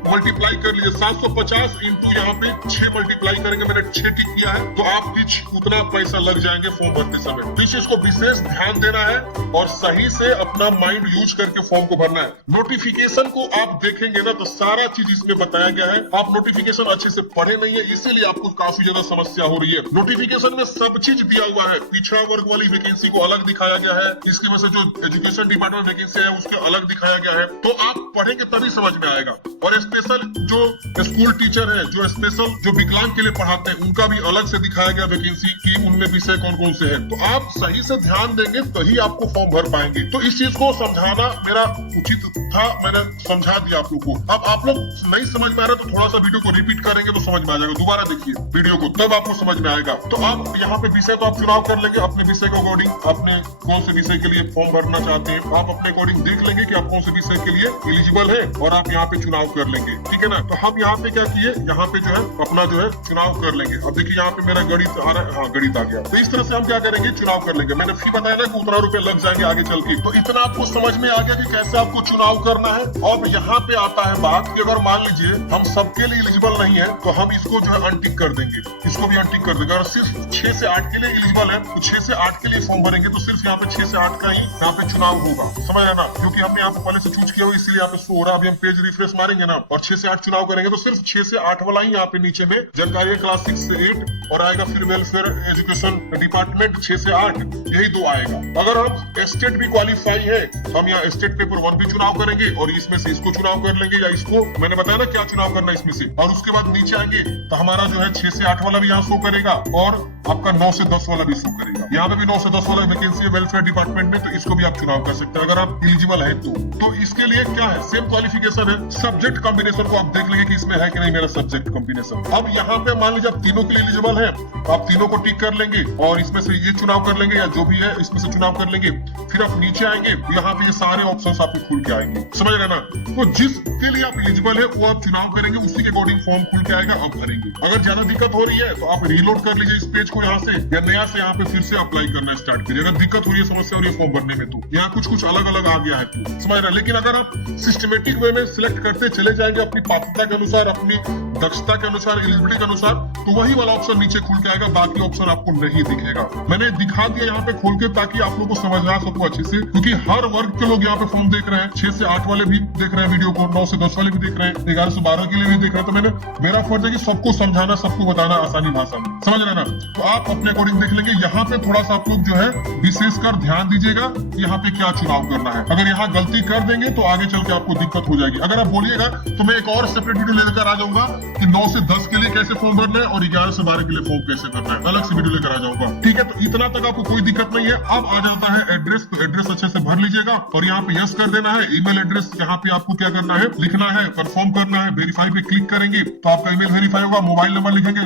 मल्टीप्लाई कर लीजिए, 750 इंटू यहाँ पे 6 मल्टीप्लाई करेंगे, मैंने 6 टिक किया है, तो आप कुछ उतना पैसा लग जाएंगे फॉर्म भरते समय। तो इस चीज को विशेष ध्यान देना है और सही से अपना माइंड यूज करके फॉर्म को भरना है। नोटिफिकेशन को आप देखेंगे ना, तो सारा चीज इसमें बताया गया है। आप नोटिफिकेशन अच्छे से पढ़े नहीं है, इसीलिए आपको काफी ज्यादा समस्या हो रही है। नोटिफिकेशन में सब चीज दिया हुआ है, पिछड़ा वर्ग वाली वैकेंसी को अलग दिखाया गया है, इसकी वजह से जो एजुकेशन डिपार्टमेंट वैकेंसी है उसके अलग दिखाया गया है। तो आप पढ़ेंगे तभी समझ में आएगा। और स्पेशल जो स्कूल टीचर है, जो स्पेशल जो विकलांग के लिए पढ़ाते हैं, उनका भी अलग से दिखाया गया वैकेंसी की उनमें विषय कौन कौन से है। तो आप सही से ध्यान देंगे तभी आपको फॉर्म भर पाएंगे। तो इस चीज को समझाना मेरा उचित था, मैंने समझा दिया आप लोग को। अब आप लोग नहीं समझ में आ रहा तो थोड़ा सा वीडियो को रिपीट करेंगे तो समझ में आ जाएगा, दोबारा देखिए वीडियो को, तब आपको समझ में आएगा। तो आप यहाँ पे विषय तो आप चुनाव कर लेंगे अपने विषय के अकॉर्डिंग, अपने कौन से विषय के लिए फॉर्म भरना चाहते हैं, आप अपने अकॉर्डिंग देख लेंगे कि आप कौन से विषय के लिए एलिजिबल है और आप यहाँ पे चुनाव कर लेंगे, ठीक है ना। तो हम यहाँ पे क्या किए, यहाँ पे जो है अपना जो है चुनाव कर लेंगे। अब देखिए यहाँ पे मेरा गणित आ रहा है, हाँ गणित आ गया। तो इस तरह से हम क्या करेंगे, चुनाव कर लेंगे। मैंने फी बताया ना कि उतना रुपए लग जाएंगे आगे चल के, तो इतना आपको समझ में आ गया कि कैसे आपको चुनाव करना है। अब यहाँ पे आता है बात कि अगर मान लीजिए हम सबके लिए एलिजिबल नहीं है तो हम इसको जो है अनटिक कर देंगे, इसको भी अनटिक कर देंगे। अगर सिर्फ 6 से 8 के लिए एलिजिबल है तो 6 से 8 के लिए फॉर्म भरेंगे, तो सिर्फ यहाँ पे 6 से 8 का ही यहाँ पे चुनाव होगा, समझ रहे ना, क्योंकि हमने यहाँ पे पहले से चूज किया हो इसलिए यहाँ पे शो हो रहा है। अभी हम पेज रिफ्रेश मारेंगे ना और 6 से 8 चुनाव करेंगे तो सिर्फ 6 से 8 वाला ही यहाँ पे नीचे में जानकारी है, क्लास 6 से 8 और आएगा फिर वेलफेयर एजुकेशन डिपार्टमेंट 6 से 8, यही 2 आएगा। अगर हम स्टेट भी क्वालिफाई है, हम यहाँ स्टेट पेपर 1 भी चुनाव करेंगे लेंगे और इसमें से इसको चुनाव कर लेंगे या इसको, मैंने बताया ना क्या चुनाव करना इसमें से। और उसके बाद नीचे आएंगे तो हमारा जो है 6 से 8 वाला भी यहाँ शो करेगा और आपका 9 से 10 वाला भी शो करेगा। यहाँ पे भी 9 से 10 वाला वैकेंसी है वेलफेयर डिपार्टमेंट में, तो इसको भी आप चुनाव कर सकते हैं अगर आप एलिजिबल है तो इसके लिए क्या है, सेम क्वालिफिकेशन है। सब्जेक्ट कॉम्बिनेशन को आप देख लेंगे कि इसमें है कि नहीं मेरा सब्जेक्ट कॉम्बिनेशन। अब यहाँ पे मान लीजिए आप तीनों के लिए एलिजिबल है, आप तीनों को टिक कर लेंगे और इसमें से ये चुनाव कर लेंगे या जो भी है इसमें से चुनाव कर लेंगे। फिर आप नीचे आएंगे, यहाँ पे ये सारे ऑप्शंस आपको खुल के आएंगे, समझ रहे ना। तो जिसके लिए आप एलिजिबल है वो आप चुनाव करेंगे, उसी के अकॉर्डिंग फॉर्म खुल के आएगा, आप भरेंगे। अगर ज्यादा दिक्कत हो रही है तो आप रीलोड कर लीजिए इस पेज को यहाँ से, या नया से यहाँ पे फिर से अप्लाई करना स्टार्ट करिए। अगर दिक्कत हो रही है, समस्या हो रही है फॉर्म भरने में, तो यहाँ कुछ अलग अलग आ गया है, तो समझ रहे। लेकिन अगर आप सिस्टमेटिक वे में सिलेक्ट करते चले जाएंगे अपनी पात्रता के अनुसार, अपनी दक्षता के अनुसार, एलिजिबिलिटी के अनुसार, तो वही वाला ऑप्शन नीचे खुल के आएगा, बाकी ऑप्शन आपको नहीं दिखेगा। मैंने दिखा दिया यहाँ पे खोल के ताकि आप लोगों को समझ आ सको अच्छे से, क्योंकि हर वर्ग के लोग यहाँ पे फॉर्म देख रहे हैं। 6 से 8 वाले भी देख रहे हैं वीडियो को, 9 से 10 वाले भी देख रहे हैं, 11 से 12 के लिए भी देख रहे हैं। तो मेरा फर्ज है कि सबको समझाना, सबको बताना आसानी भाषा में, समझ रहे ना। तो आप अपने अकॉर्डिंग देख लेंगे। यहाँ पे थोड़ा सा आप लोग जो है विशेषकर ध्यान दीजिएगा यहाँ पे क्या चुनाव करना है। अगर यहाँ गलती कर देंगे तो आगे चल के आपको दिक्कत हो जाएगी। अगर आप बोलिएगा तो मैं एक और सेपरेट वीडियो लेकर आ जाऊंगा कि 9 से 10 के लिए कैसे फॉर्म भरना है और 11 से 12 के लिए फॉर्म कैसे भरना है, अलग से वीडियो लेकर आ जाऊंगा, ठीक है। तो इतना तक आपको कोई दिक्कत नहीं है। अब आ जाता है एड्रेस, तो एड्रेस अच्छे से भर लीजिएगा और यहाँ पे यस कर देना है। ईमेल एड्रेस यहाँ पे आपको क्या करना है, लिखना है, कंफर्म करना है। वेरीफाई पे क्लिक करेंगे तो आपका ईमेल वेरीफाई होगा। मोबाइल नंबर लिखेंगे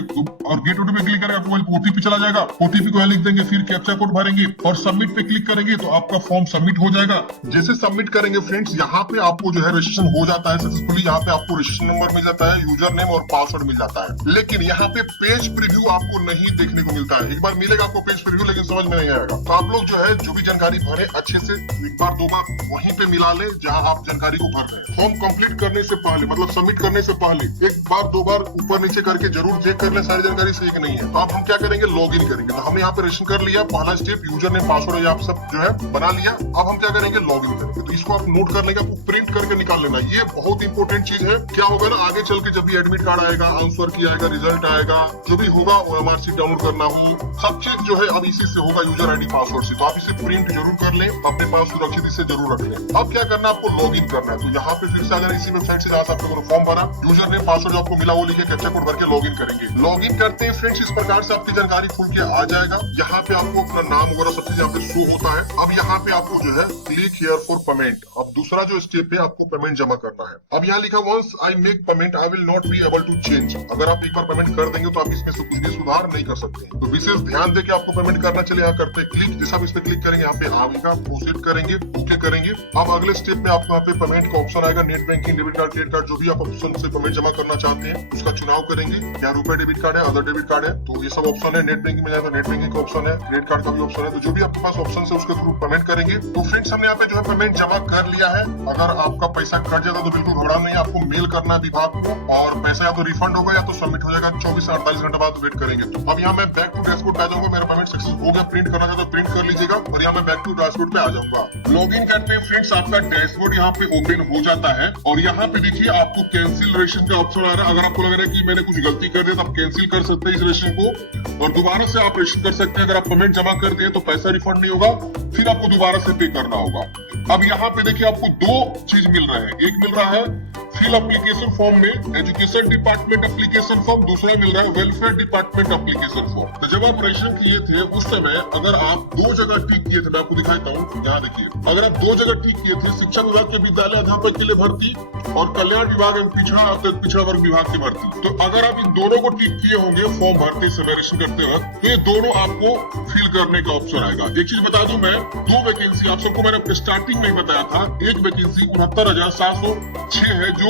और गेट ओटीपी क्लिक करेंगे, आपको मोबाइल ओटीपी चला जाएगा, ओटीपी को लिख देंगे, फिर कैप्चा कोड भरेंगे और सबमिट पे क्लिक करेंगे तो आपका फॉर्म सबमिट हो जाएगा। जैसे सबमिट करेंगे फ्रेंड्स, यहाँ पे आपको जो है रजिस्ट्रेशन हो जाता है सक्सेसफुली। यहाँ पे आपको रजिस्ट्रेशन नंबर मिल जाता है, यूजर नेम और पासवर्ड मिल जाता है। लेकिन यहाँ पे पेज प्रीव्यू आपको नहीं देखने को मिलता है। एक बार मिलेगा आपको पेज प्रीव्यू, लेकिन समझ में नहीं आएगा। तो आप लोग जो है जो भी जानकारी भरे अच्छे से एक बार दो बार वहीं पे मिला ले जहाँ आप जानकारी को भर रहे हैं। फॉर्म कंप्लीट करने से पहले, मतलब सबमिट करने से पहले एक बार दो बार ऊपर नीचे करके जरूर चेक कर ले सारी जानकारी सही कि नहीं है। तो अब हम क्या करेंगे, लॉग इन करेंगे। तो हमने यहाँ पे रजिस्ट्रेशन कर लिया, पहला स्टेप यूजर नेम पासवर्ड आप सब जो है बना लिया। अब हम क्या करेंगे, लॉग इन करेंगे। तो इसको आप नोट कर लेंगे, आपको प्रिंट करके निकाल लेना। ये बहुत इंपॉर्टेंट चीज है। क्या होगा ना, आगे चल के जब भी एडमिट कार्ड आएगा, आंसर की आएगा, रिजल्ट आएगा, जो भी होगा वो मार्कशीट डाउनलोड करना हो, सब चीज जो है अब इसी से होगा, यूजर आईडी पासवर्ड से। तो आप इसे प्रिंट जरूर कर लें, अपने पास सुरक्षित इसे जरूर रख लें। अब क्या करना, आपको लॉग इन करना है। तो यहाँ पे फिर से अगर इसी वेबसाइट से जहाँ से आप लोगों ने फॉर्म भरा, यूजर नेम पासवर्ड जो आपको मिला वो लिखे, कैप्चा कोड भर के लॉग इन करेंगे। लॉग इन करते हैं फ्रेंड्स, इस प्रकार से आपकी जानकारी खुल के आ जाएगा। यहाँ पे आपको अपना नाम वगैरह सब चीज यहाँ पे शो होता है। अब यहाँ पे आपको जो है क्लिक हियर फॉर पेमेंट, अब दूसरा जो स्टेप है आपको पेमेंट जमा करना है। अब यहाँ लिखा once I make payment I will not be able to change. अगर आप एक बार पेमेंट कर देंगे तो आप इसमें से कुछ भी सुधार नहीं कर सकते। तो विशेष ध्यान देके आपको पेमेंट करना। चलिए यहाँ करते हैं क्लिक। जैसा आप इस पे क्लिक करेंगे यहाँ पे आएगा, प्रोसीड करेंगे, ओके करेंगे। अब अगले स्टेप में आपको यहाँ पे पेमेंट का ऑप्शन आएगा। Net banking, debit card, credit card, जो भी आप ऑप्शन से पेमेंट जमा करना चाहते हैं उसका चुनाव करेंगे। या रुपए डेबिट कार्ड है, अदर डेबिट कार्ड है, तो ये सब ऑप्शन है। नेट बैंकिंग में जाए तो नेट बैंकिंग का ऑप्शन है, क्रेडिट कार्ड का भी ऑप्शन है। तो जो भी आपके पास ऑप्शन है उसके थ्रू पेमेंट करेंगे। तो फ्रेंड्स हमने यहाँ पे जो है पेमेंट जमा कर लिया है। अगर आपका पैसा कट जाता तो बिल्कुल घबराना नहीं, आपको मेल करना है विभाग को और पैसा या तो रिफंड होगा या तो सबमिट हो जाएगा। 24 से 48 घंटे बाद वेट करेंगे। तो अब यहाँ मैं बैक टू डैशबोर्ड पे आ जाऊंगा। मेरा पेमेंट सक्सेस हो गया। प्रिंट करना चाहता तो प्रिंट कर लीजिएगा और यहाँ मैं बैक टू डैशबोर्ड पे आ जाऊंगा। लॉग इन करते हैं फ्रेंड्स, आपका डैशबोर्ड यहाँ पे ओपन हो जाता है और यहाँ पे देखिए आपको कैंसिल रजिस्ट्रेशन का ऑप्शन आ रहा है। अगर आपको लग रहा है कि मैंने कुछ गलती कर दिया तो आप कैंसिल कर सकते हैं इस रजिस्ट्रेशन को और दोबारा से आप रजिस्टर कर सकते हैं। अगर आप पेमेंट जमा कर दिए तो पैसा रिफंड नहीं होगा, फिर आपको दोबारा से पे करना होगा। अब यहाँ पे देखिए आपको दो चीज मिल रहा है। एक मिल रहा है फिल एप्लीकेशन फॉर्म में एजुकेशन डिपार्टमेंट एप्लीकेशन फॉर्म, दूसरा मिल रहा है वेलफेयर डिपार्टमेंट एप्लीकेशन फॉर्म। तो जब आप रजिस्ट्रेशन किए थे उस समय अगर आप दो जगह टिक किए थे, मैं आपको दिखाता हूँ, यहाँ देखिए, अगर आप दो जगह टिक किए थे, शिक्षा विभाग के विद्यालय अध्यापक के लिए भर्ती और कल्याण विभाग एवं पिछड़ा वर्ग विभाग की भर्ती, तो अगर आप इन दोनों को टिक किए होंगे फॉर्म भरते समय, रजिस्ट्रेशन करते वक्त, तो ये दोनों आपको फिल करने का ऑप्शन आएगा। एक चीज बता दूं, मैं दो वैकेंसी आप सबको मैंने स्टार्टिंग में बताया था। एक वैकेंसी 69,706 है जो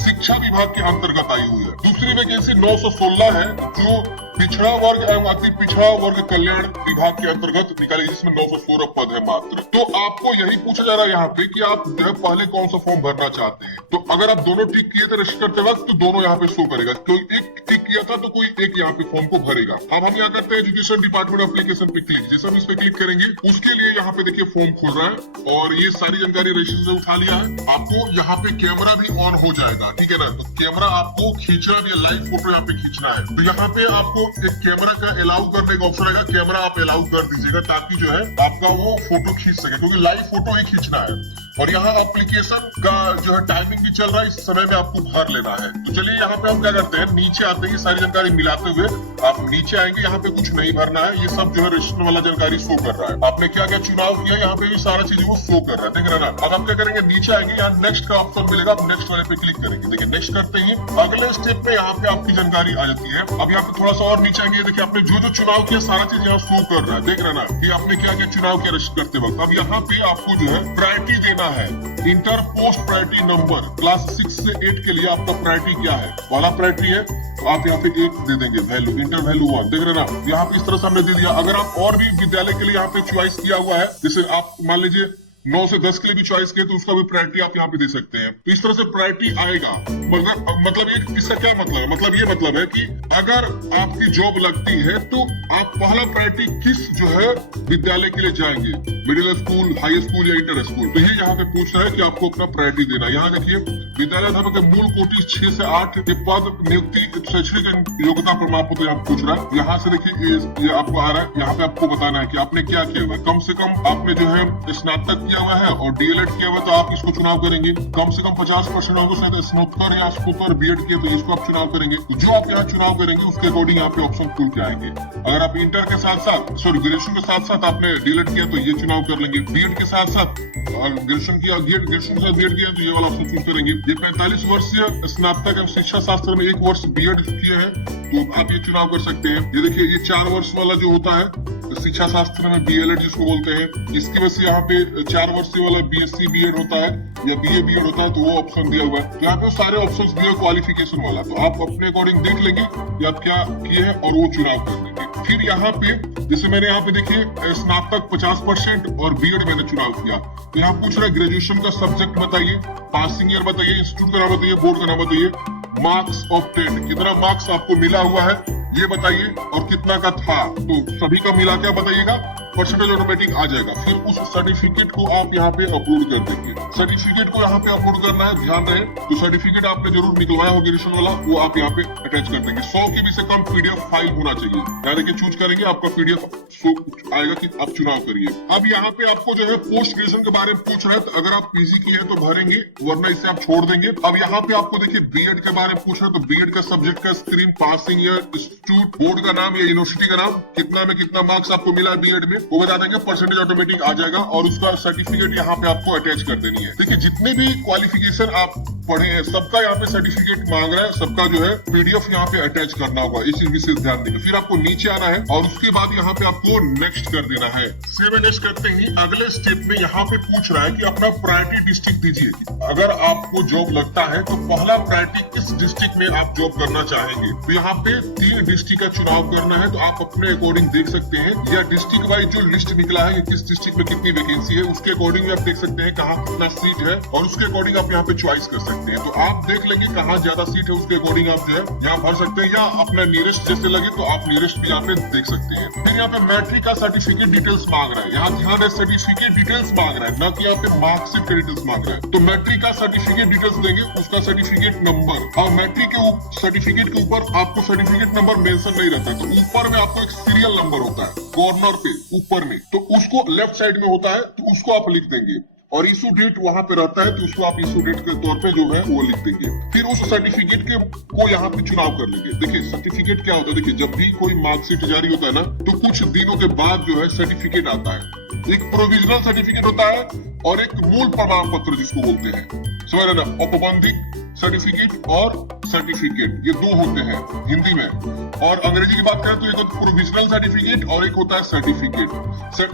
शिक्षा विभाग के अंतर्गत आई हुई है। दूसरी वैकेंसी 916 है जो पिछड़ा वर्ग एवं अति पिछड़ा वर्ग कल्याण विभाग के अंतर्गत निकाली, जिसमें 916 पद है मात्र। तो आपको यही पूछा जा रहा है यहाँ पे कि आप जो है पहले कौन सा फॉर्म भरना चाहते हैं। तो अगर आप दोनों टिक किए थे रजिस्टर करते वक्त तो दोनों यहाँ पे शो करेगा। कोई एक टिक किया था तो कोई एक यहाँ पे फॉर्म को भरेगा। अब हम यहाँ करते हैं एजुकेशन डिपार्टमेंट एप्लीकेशन पे क्लिक। जैसे हम इस पे क्लिक करेंगे उसके लिए यहाँ पे देखिए फॉर्म खुल रहा है और ये सारी जानकारी रजिस्टर से उठा लिया है। आपको यहाँ पे कैमरा भी ऑन हो जाएगा, ठीक है ना। तो कैमरा आपको खींचना भी है, लाइव फोटो यहाँ पे खींचना है। तो यहाँ पे आपको एक कैमरा का अलाउ करने का ऑप्शन आएगा। कैमरा आप अलाउ कर दीजिएगा ताकि जो है आपका वो फोटो खींच सके, क्योंकि लाइव फोटो ही खींचना है। और यहाँ एप्लीकेशन का जो है टाइमिंग भी चल रहा है, इस समय में आपको भर लेना है। तो चलिए यहाँ पे हम क्या करते हैं, नीचे आते हैं, सारी जानकारी मिलाते हुए आप नीचे आएंगे। यहाँ पे कुछ नहीं भरना है, ये सब जो है रजिस्ट्रेशन वाला जानकारी शो कर रहा है। आपने क्या क्या चुनाव किया, यहाँ पे भी सारा चीज वो शो कर रहा है, देख रहे हैं ना। अब आप क्या करेंगे, नीचे आएंगे, यहाँ नेक्स्ट का ऑप्शन मिलेगा, आप नेक्स्ट वाले पे क्लिक करेंगे। देखिए नेक्स्ट करते ही अगले स्टेप में यहाँ पे आपकी जानकारी आ जाती है। अब यहाँ पे थोड़ा सा और नीचे आएंगे, देखिए आपने जो जो चुनाव किया सारा चीज यहाँ शो कर रहा है, देख रहे हैं ना कि आपने क्या क्या चुनाव किया रजिस्टर करते वक्त। अब यहाँ पे आपको जो है प्रायोरिटी देना है, inter post priority number class 6 से 8 के लिए आपका प्रायोरिटी क्या है, वाला प्रायोरिटी है, आप यहाँ पे 1 दे देंगे वैल्यू, इंटर वैल्यू 1, देख रहे ना। यहाँ पे इस तरह से हमने दे दिया। अगर आप और भी विद्यालय के लिए यहाँ पे चॉइस किया हुआ है, जैसे आप मान लीजिए 9 से 10 के लिए भी चॉइस किए तो उसका भी प्रायोरिटी आप यहाँ पे दे सकते हैं। तो इस तरह से प्रायोरिटी आएगा। मतलब एक इसका क्या मतलब है, मतलब ये मतलब है कि अगर आपकी जॉब लगती है तो आप पहला प्रायोरिटी किस जो है विद्यालय के लिए जाएंगे, मिडिल स्कूल, हाई स्कूल या इंटर स्कूल। तो ये यहाँ पे पूछ रहा है कि आपको अपना प्रायोरिटी देना। यहाँ देखिए विद्यालय अध्यापक के मूल कोटि 6 से 8 के पद नियुक्ति शैक्षणिक योग्यता प्रमाण पत्र यहाँ पूछ रहा है। यहाँ से देखिए ये आपको आ रहा है, यहाँ पे आपको बताना है कि आपने क्या किया हुआ है। कम से कम आपने जो है स्नातक किया हुआ है और डीएलएड किया हुआ तो आप इसको चुनाव करेंगे। कम से कम 50% होगा, स्नातक या स्नातकोत्तर बीएड किया तो इसको आप चुनाव करेंगे। तो जो आप यहाँ चुनाव करेंगे उसके अकॉर्डिंग यहाँ पे ऑप्शन खुल के आएंगे। अगर आप इंटर के साथ साथ ग्रेजुएशन के साथ साथ आपने डीएलएड किया तो ये चुनाव कर लेंगे। बीएड के साथ साथ ग्रेजुएशन किया, ग्रेजुएशन के साथ बीएड किया तो ये वाला ऑप्शन चूज करेंगे। ये 45 वर्षीय स्नातक एवं शिक्षा शास्त्र में 1 वर्ष बीएड किए हैं तो आप ये चुनाव कर सकते हैं। ये देखिए ये 4 वर्ष वाला जो होता है शिक्षा शास्त्र में बीएलएड जिसको बोलते हैं, इसकी वजह से यहाँ पे 4 वर्षीय वाला बीएससी बीएड होता है या बीए बीएड होता है तो वो ऑप्शन दिया हुआ है। तो यहाँ पे सारे ऑप्शंस दिए क्वालिफिकेशन वाला, तो आप अपने अकॉर्डिंग देख लेंगे कि आप क्या किए हैं और वो चुनाव कर लेंगे। फिर यहाँ पे जैसे मैंने यहाँ पे देखिए स्नातक 50% और बीएड मैंने चुनाव किया। तो यहाँ पूछ रहा है ग्रेजुएशन का सब्जेक्ट बताइए, पासिंग ईयर बताइए, इंस्टीट्यूट का नाम बताइए, बोर्ड का नाम बताइए, मार्क्स ऑफ 10 कितना मार्क्स आपको मिला हुआ है ये बताइए और कितना का था। तो सभी का मिला क्या बताइएगा, परसेंटेज ऑटोमेटिक आ जाएगा। फिर उस सर्टिफिकेट को आप यहाँ पे अपलोड कर देंगे। सर्टिफिकेट को यहाँ पे अपलोड करना है, ध्यान रहे। तो सर्टिफिकेट आपने जरूर निकलवाया हो ग्रेजुएशन वाला, वो आप यहाँ पे अटैच कर देंगे। 100 के भी से कम पीडीएफ फाइल होना चाहिए। यहाँ देखिए चूज करेंगे, आपका पीडीएफ आएगा कि आप चुनाव करिए। अब यहाँ पे आपको जो है पोस्ट ग्रेजुएशन के बारे में पूछ रहा है, तो अगर आप पीजी किए हैं तो भरेंगे, वरना इसे आप छोड़ देंगे। अब यहाँ पे आपको देखिए बीएड के बारे में पूछ रहा है, तो बीएड का सब्जेक्ट का stream, passing year, institute, board का नाम या यूनिवर्सिटी का नाम, कितना में कितना मार्क्स आपको मिला है बीएड में वो बता देंगे। परसेंटेज ऑटोमेटिक आ जाएगा और उसका सर्टिफिकेट यहाँ पे आपको अटैच कर देनी है। देखिए जितने भी क्वालिफिकेशन आप पढ़े हैं सबका यहाँ पे सर्टिफिकेट मांग रहा है, सबका जो है पीडीएफ यहाँ पे अटैच करना होगा, इस चीज विशेष ध्यान देंगे। फिर आपको नीचे आना है और उसके बाद यहाँ पे आपको नेक्स्ट कर देना है। सेव एंड नेक्स्ट करते ही अगले स्टेप में यहाँ पे पूछ रहा है कि अपना प्रायोरिटी डिस्ट्रिक्ट दीजिए। अगर आपको जॉब लगता है तो पहला प्रायोरिटी किस डिस्ट्रिक्ट में आप जॉब करना चाहेंगे। तो यहाँ पे 3 डिस्ट्रिक्ट का चुनाव करना है, तो आप अपने अकॉर्डिंग देख सकते हैं या डिस्ट्रिक्ट वाइज जो लिस्ट निकला है किस डिस्ट्रिक्ट में कितनी वैकेंसी है उसके अकॉर्डिंग आप देख सकते हैं कहाँ कितना सीट है और उसके अकॉर्डिंग आप यहाँ पे चॉइस कर सकते हैं। तो आप देख लेंगे कहाँ ज्यादा सीट है उसके अकॉर्डिंग आप जो है यहाँ भर सकते हैं, या अपना नियरेस्ट जैसे लगे तो आप नियरेस्ट भी यहाँ पे देख सकते हैं। फिर यहाँ पे मैट्रिक का सर्टिफिकेट डिटेल्स मांग रहा है, यहाँ ध्यान है सर्टिफिकेट डिटेल्स मांग रहा है, न कि यहाँ पे मार्कशीट के डिटेल्स मांग रहा है। तो मैट्रिक का सर्टिफिकेट डिटेल्स देंगे, उसका सर्टिफिकेट नंबर, और मैट्रिक के सर्टिफिकेट के ऊपर आपको सर्टिफिकेट नंबर मेंशन नहीं रहता है, तो ऊपर में आपको एक सीरियल नंबर होता है कॉर्नर पे ऊपर में, तो उसको लेफ्ट साइड में होता है तो उसको आप लिख देंगे, और इशू डेट वहां पे रहता है तो उसको आप इशू डेट के तौर पे जो है वो लिख देंगे। फिर उस सर्टिफिकेट के को यहाँ पे चुनाव कर लेंगे। देखिए सर्टिफिकेट क्या होता है, देखिए जब भी कोई मार्कशीट जारी होता है ना तो कुछ दिनों के बाद जो है सर्टिफिकेट आता है। एक प्रोविजनल सर्टिफिकेट होता है और एक मूल प्रमाण पत्र जिसको बोलते हैं, समझ रहे ना। औपबंधिक सर्टिफिकेट और सर्टिफिकेट ये 2 होते हैं हिंदी में, और अंग्रेजी की बात करें तो एक होता है प्रोविजनल सर्टिफिकेट और एक होता है सर्टिफिकेट।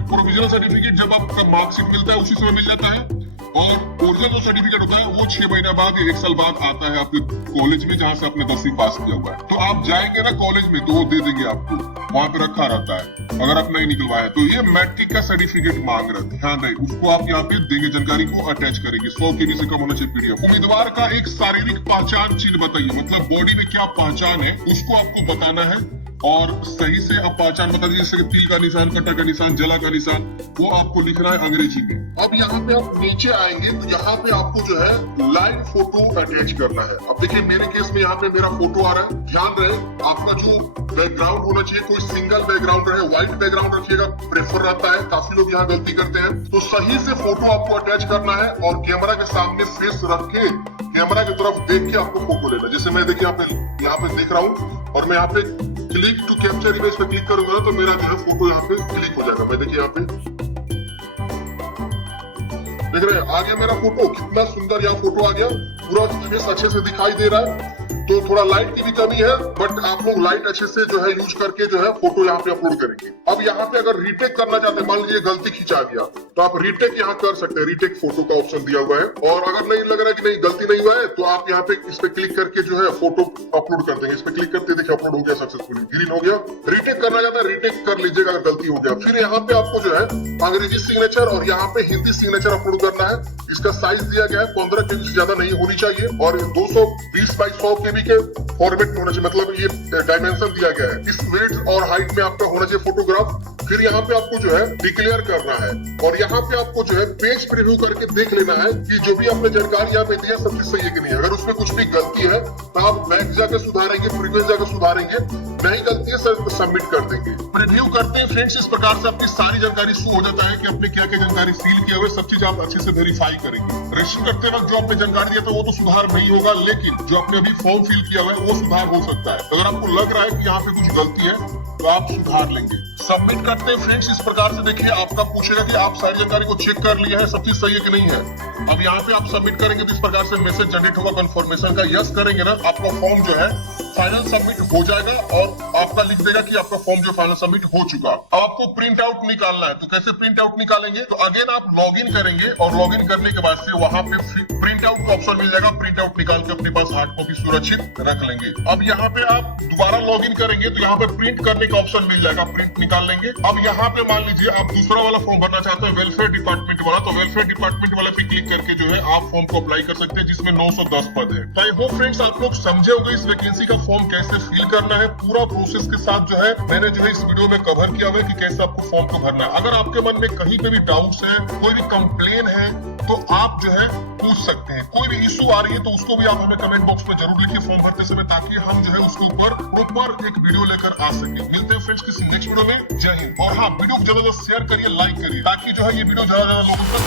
प्रोविजनल सर्टिफिकेट जब आपका मार्कशीट मिलता है उसी समय मिल जाता है, और ओरिजिनल जो सर्टिफिकेट होता है वो 6 महीना बाद या 1 साल बाद आता है आपके कॉलेज में जहां से आपने 10वीं पास किया हुआ है। तो आप जाएंगे ना कॉलेज में तो वो दे देंगे आपको, वहां पे रखा रहता है अगर आप नहीं निकलवाया। तो ये मैट्रिक का सर्टिफिकेट मांग रहा है, ध्यान रहे उसको आप यहाँ पे देंगे, जानकारी को अटैच करेंगे। 100 KB से कम होना चाहिए पीडीएफ। उम्मीदवार का एक शारीरिक पहचान चिन्ह बताइए, मतलब बॉडी में क्या पहचान है उसको आपको बताना है। और सही से आप पहचान बता दीजिए, जैसे कि तिल का निशान, कटा का निशान, जला का निशान, वो आपको लिखना है अंग्रेजी में। अब यहाँ पे आप नीचे आएंगे तो यहाँ पे आपको जो है लाइव फोटो अटैच करना है। अब देखिए मेरे केस में यहाँ पे मेरा फोटो आ रहा है। ध्यान रहे आपका जो बैकग्राउंड होना चाहिए कोई सिंगल बैकग्राउंड रहे, व्हाइट बैकग्राउंड रखिएगा, प्रेफर रहता है। काफी लोग यहाँ गलती करते हैं। तो सही से फोटो आपको अटैच करना है और कैमरा के सामने फेस रख के कैमरा की तरफ देख के आपको फोटो लेना। जैसे मैं देखिए यहाँ पे देख रहा हूँ और मैं यहाँ पे क्लिक टू कैप्चर इमेज पे क्लिक करूंगा ना तो मेरा जो है फोटो यहाँ पे क्लिक हो जाएगा। मैं देखिए यहाँ पे देख रहे हैं आ गया मेरा फोटो। कितना सुंदर यहाँ फोटो आ गया, पूरा फेस अच्छे से दिखाई दे रहा है। तो थोड़ा लाइट की भी कमी है, बट आप लोग लाइट अच्छे से जो है यूज करके जो है फोटो यहाँ पे अपलोड करेंगे। अब यहाँ पे अगर रीटेक करना चाहते हैं, मान लीजिए गलती खिंचा दिया, तो आप रीटेक यहाँ कर सकते हैं। रीटेक फोटो का ऑप्शन दिया हुआ है। और अगर नहीं लग रहा है कि नहीं गलती नहीं हुआ है तो आप यहाँ पे इस पे क्लिक करके जो है फोटो अपलोड कर देंगे। इस पे क्लिक करते देखिए अपलोड हो गया सक्सेसफुली, ग्रीन हो गया। रीटेक करना चाहता है रीटेक कर लीजिएगा अगर गलती हो गया। फिर यहाँ पे आपको जो है अंग्रेजी सिग्नेचर और यहाँ पे हिंदी सिग्नेचर अपलोड करना है। इसका साइज दिया गया है 15 KB से ज्यादा नहीं होनी चाहिए और 220 बाई 100 KB के फॉर्मेट में होना चाहिए। मतलब ये डायमेंशन दिया गया है। इस वेट और हाइट में आपका होना चाहिए फोटोग्राफ। फिर यहाँ पे आपको जो है डिक्लेयर करना है और यहाँ पे आपको जो है पेज प्रीव्यू करके देख लेना है कि जो भी आपने जानकारी यहाँ पे दिया सब चीज सही है कि नहीं। अगर उसमें कुछ भी गलती है तो आप बैक जाकर सुधारेंगे, प्रीवियस जाकर सुधारेंगे। नहीं गलती है सर सबमिट कर देंगे। प्रीव्यू करते हैं फ्रेंड्स, इस प्रकार से आपकी सारी जानकारी शो हो जाता है कि आपने क्या क्या जानकारी फिल किया हुआ, सब चीज आप अच्छे से वेरीफाई करेंगे। रजिस्टर करते वक्त जो आपने जानकारी दिया था वो तो सुधार नहीं होगा, लेकिन जो आपने अभी फॉर्म फिल किया हुआ है वो सुधार हो सकता है। अगर आपको लग रहा है कि यहाँ पे कुछ गलती है तो आप सुधार लेंगे। सबमिट करते हैं फ्रेंड्स, इस प्रकार से देखिए आपका पूछेगा कि आप सारी जानकारी को चेक कर लिया है, सब चीज सही है कि नहीं है। अब यहाँ पे आप सबमिट करेंगे तो इस प्रकार से मैसेज जनरेट होगा कंफर्मेशन का। यस करेंगे ना आपका फॉर्म जो है फाइनल सबमिट हो जाएगा और आपका लिख देगा कि आपका फॉर्म जो फाइनल सबमिट हो चुका। अब आपको प्रिंट आउट निकालना है, तो कैसे प्रिंट आउट निकालेंगे? तो अगेन आप लॉगिन करेंगे और लॉगिन करने के बाद से वहां पे प्रिंट आउट का ऑप्शन मिल जाएगा। प्रिंट आउट निकाल के अपने पास हार्ड कॉपी सुरक्षित रख लेंगे। अब यहाँ पे आप दोबारा लॉगिन करेंगे तो यहाँ पे प्रिंट करने का ऑप्शन मिल जाएगा, प्रिंट निकाल लेंगे। अब यहाँ पे मान लीजिए आप दूसरा वाला फॉर्म भरना चाहते हैं वेलफेयर डिपार्टमेंट वाला, तो वेलफेयर डिपार्टमेंट वाला पे क्लिक करके जो है आप फॉर्म को अप्लाई कर सकते हैं, जिसमें 910 पद है। तो आई होप फ्रेंड्स आप लोग समझे होंगे इस वैकेंसी का फॉर्म कैसे फिल करना है। पूरा प्रोसेस के साथ जो है मैंने जो है इस वीडियो में कवर किया हुआ है कि कैसे आपको फॉर्म को भरना है। अगर आपके मन में कहीं पे भी डाउट्स है, कोई भी कंप्लेन है, तो आप जो है पूछ सकते हैं। कोई भी इशू आ रही है तो उसको भी आप हमें कमेंट बॉक्स में जरूर लिखिए फॉर्म भरते समय, ताकि हम जो है उसके ऊपर प्रॉपर एक वीडियो लेकर आ सके। मिलते हैं फ्रेंड्स किसी नेक्स्ट वीडियो में। जय हिंद। और हाँ, वीडियो को ज्यादा से शेयर करिए, लाइक करिए, ताकि जो है ये वीडियो ज्यादा लोगों तक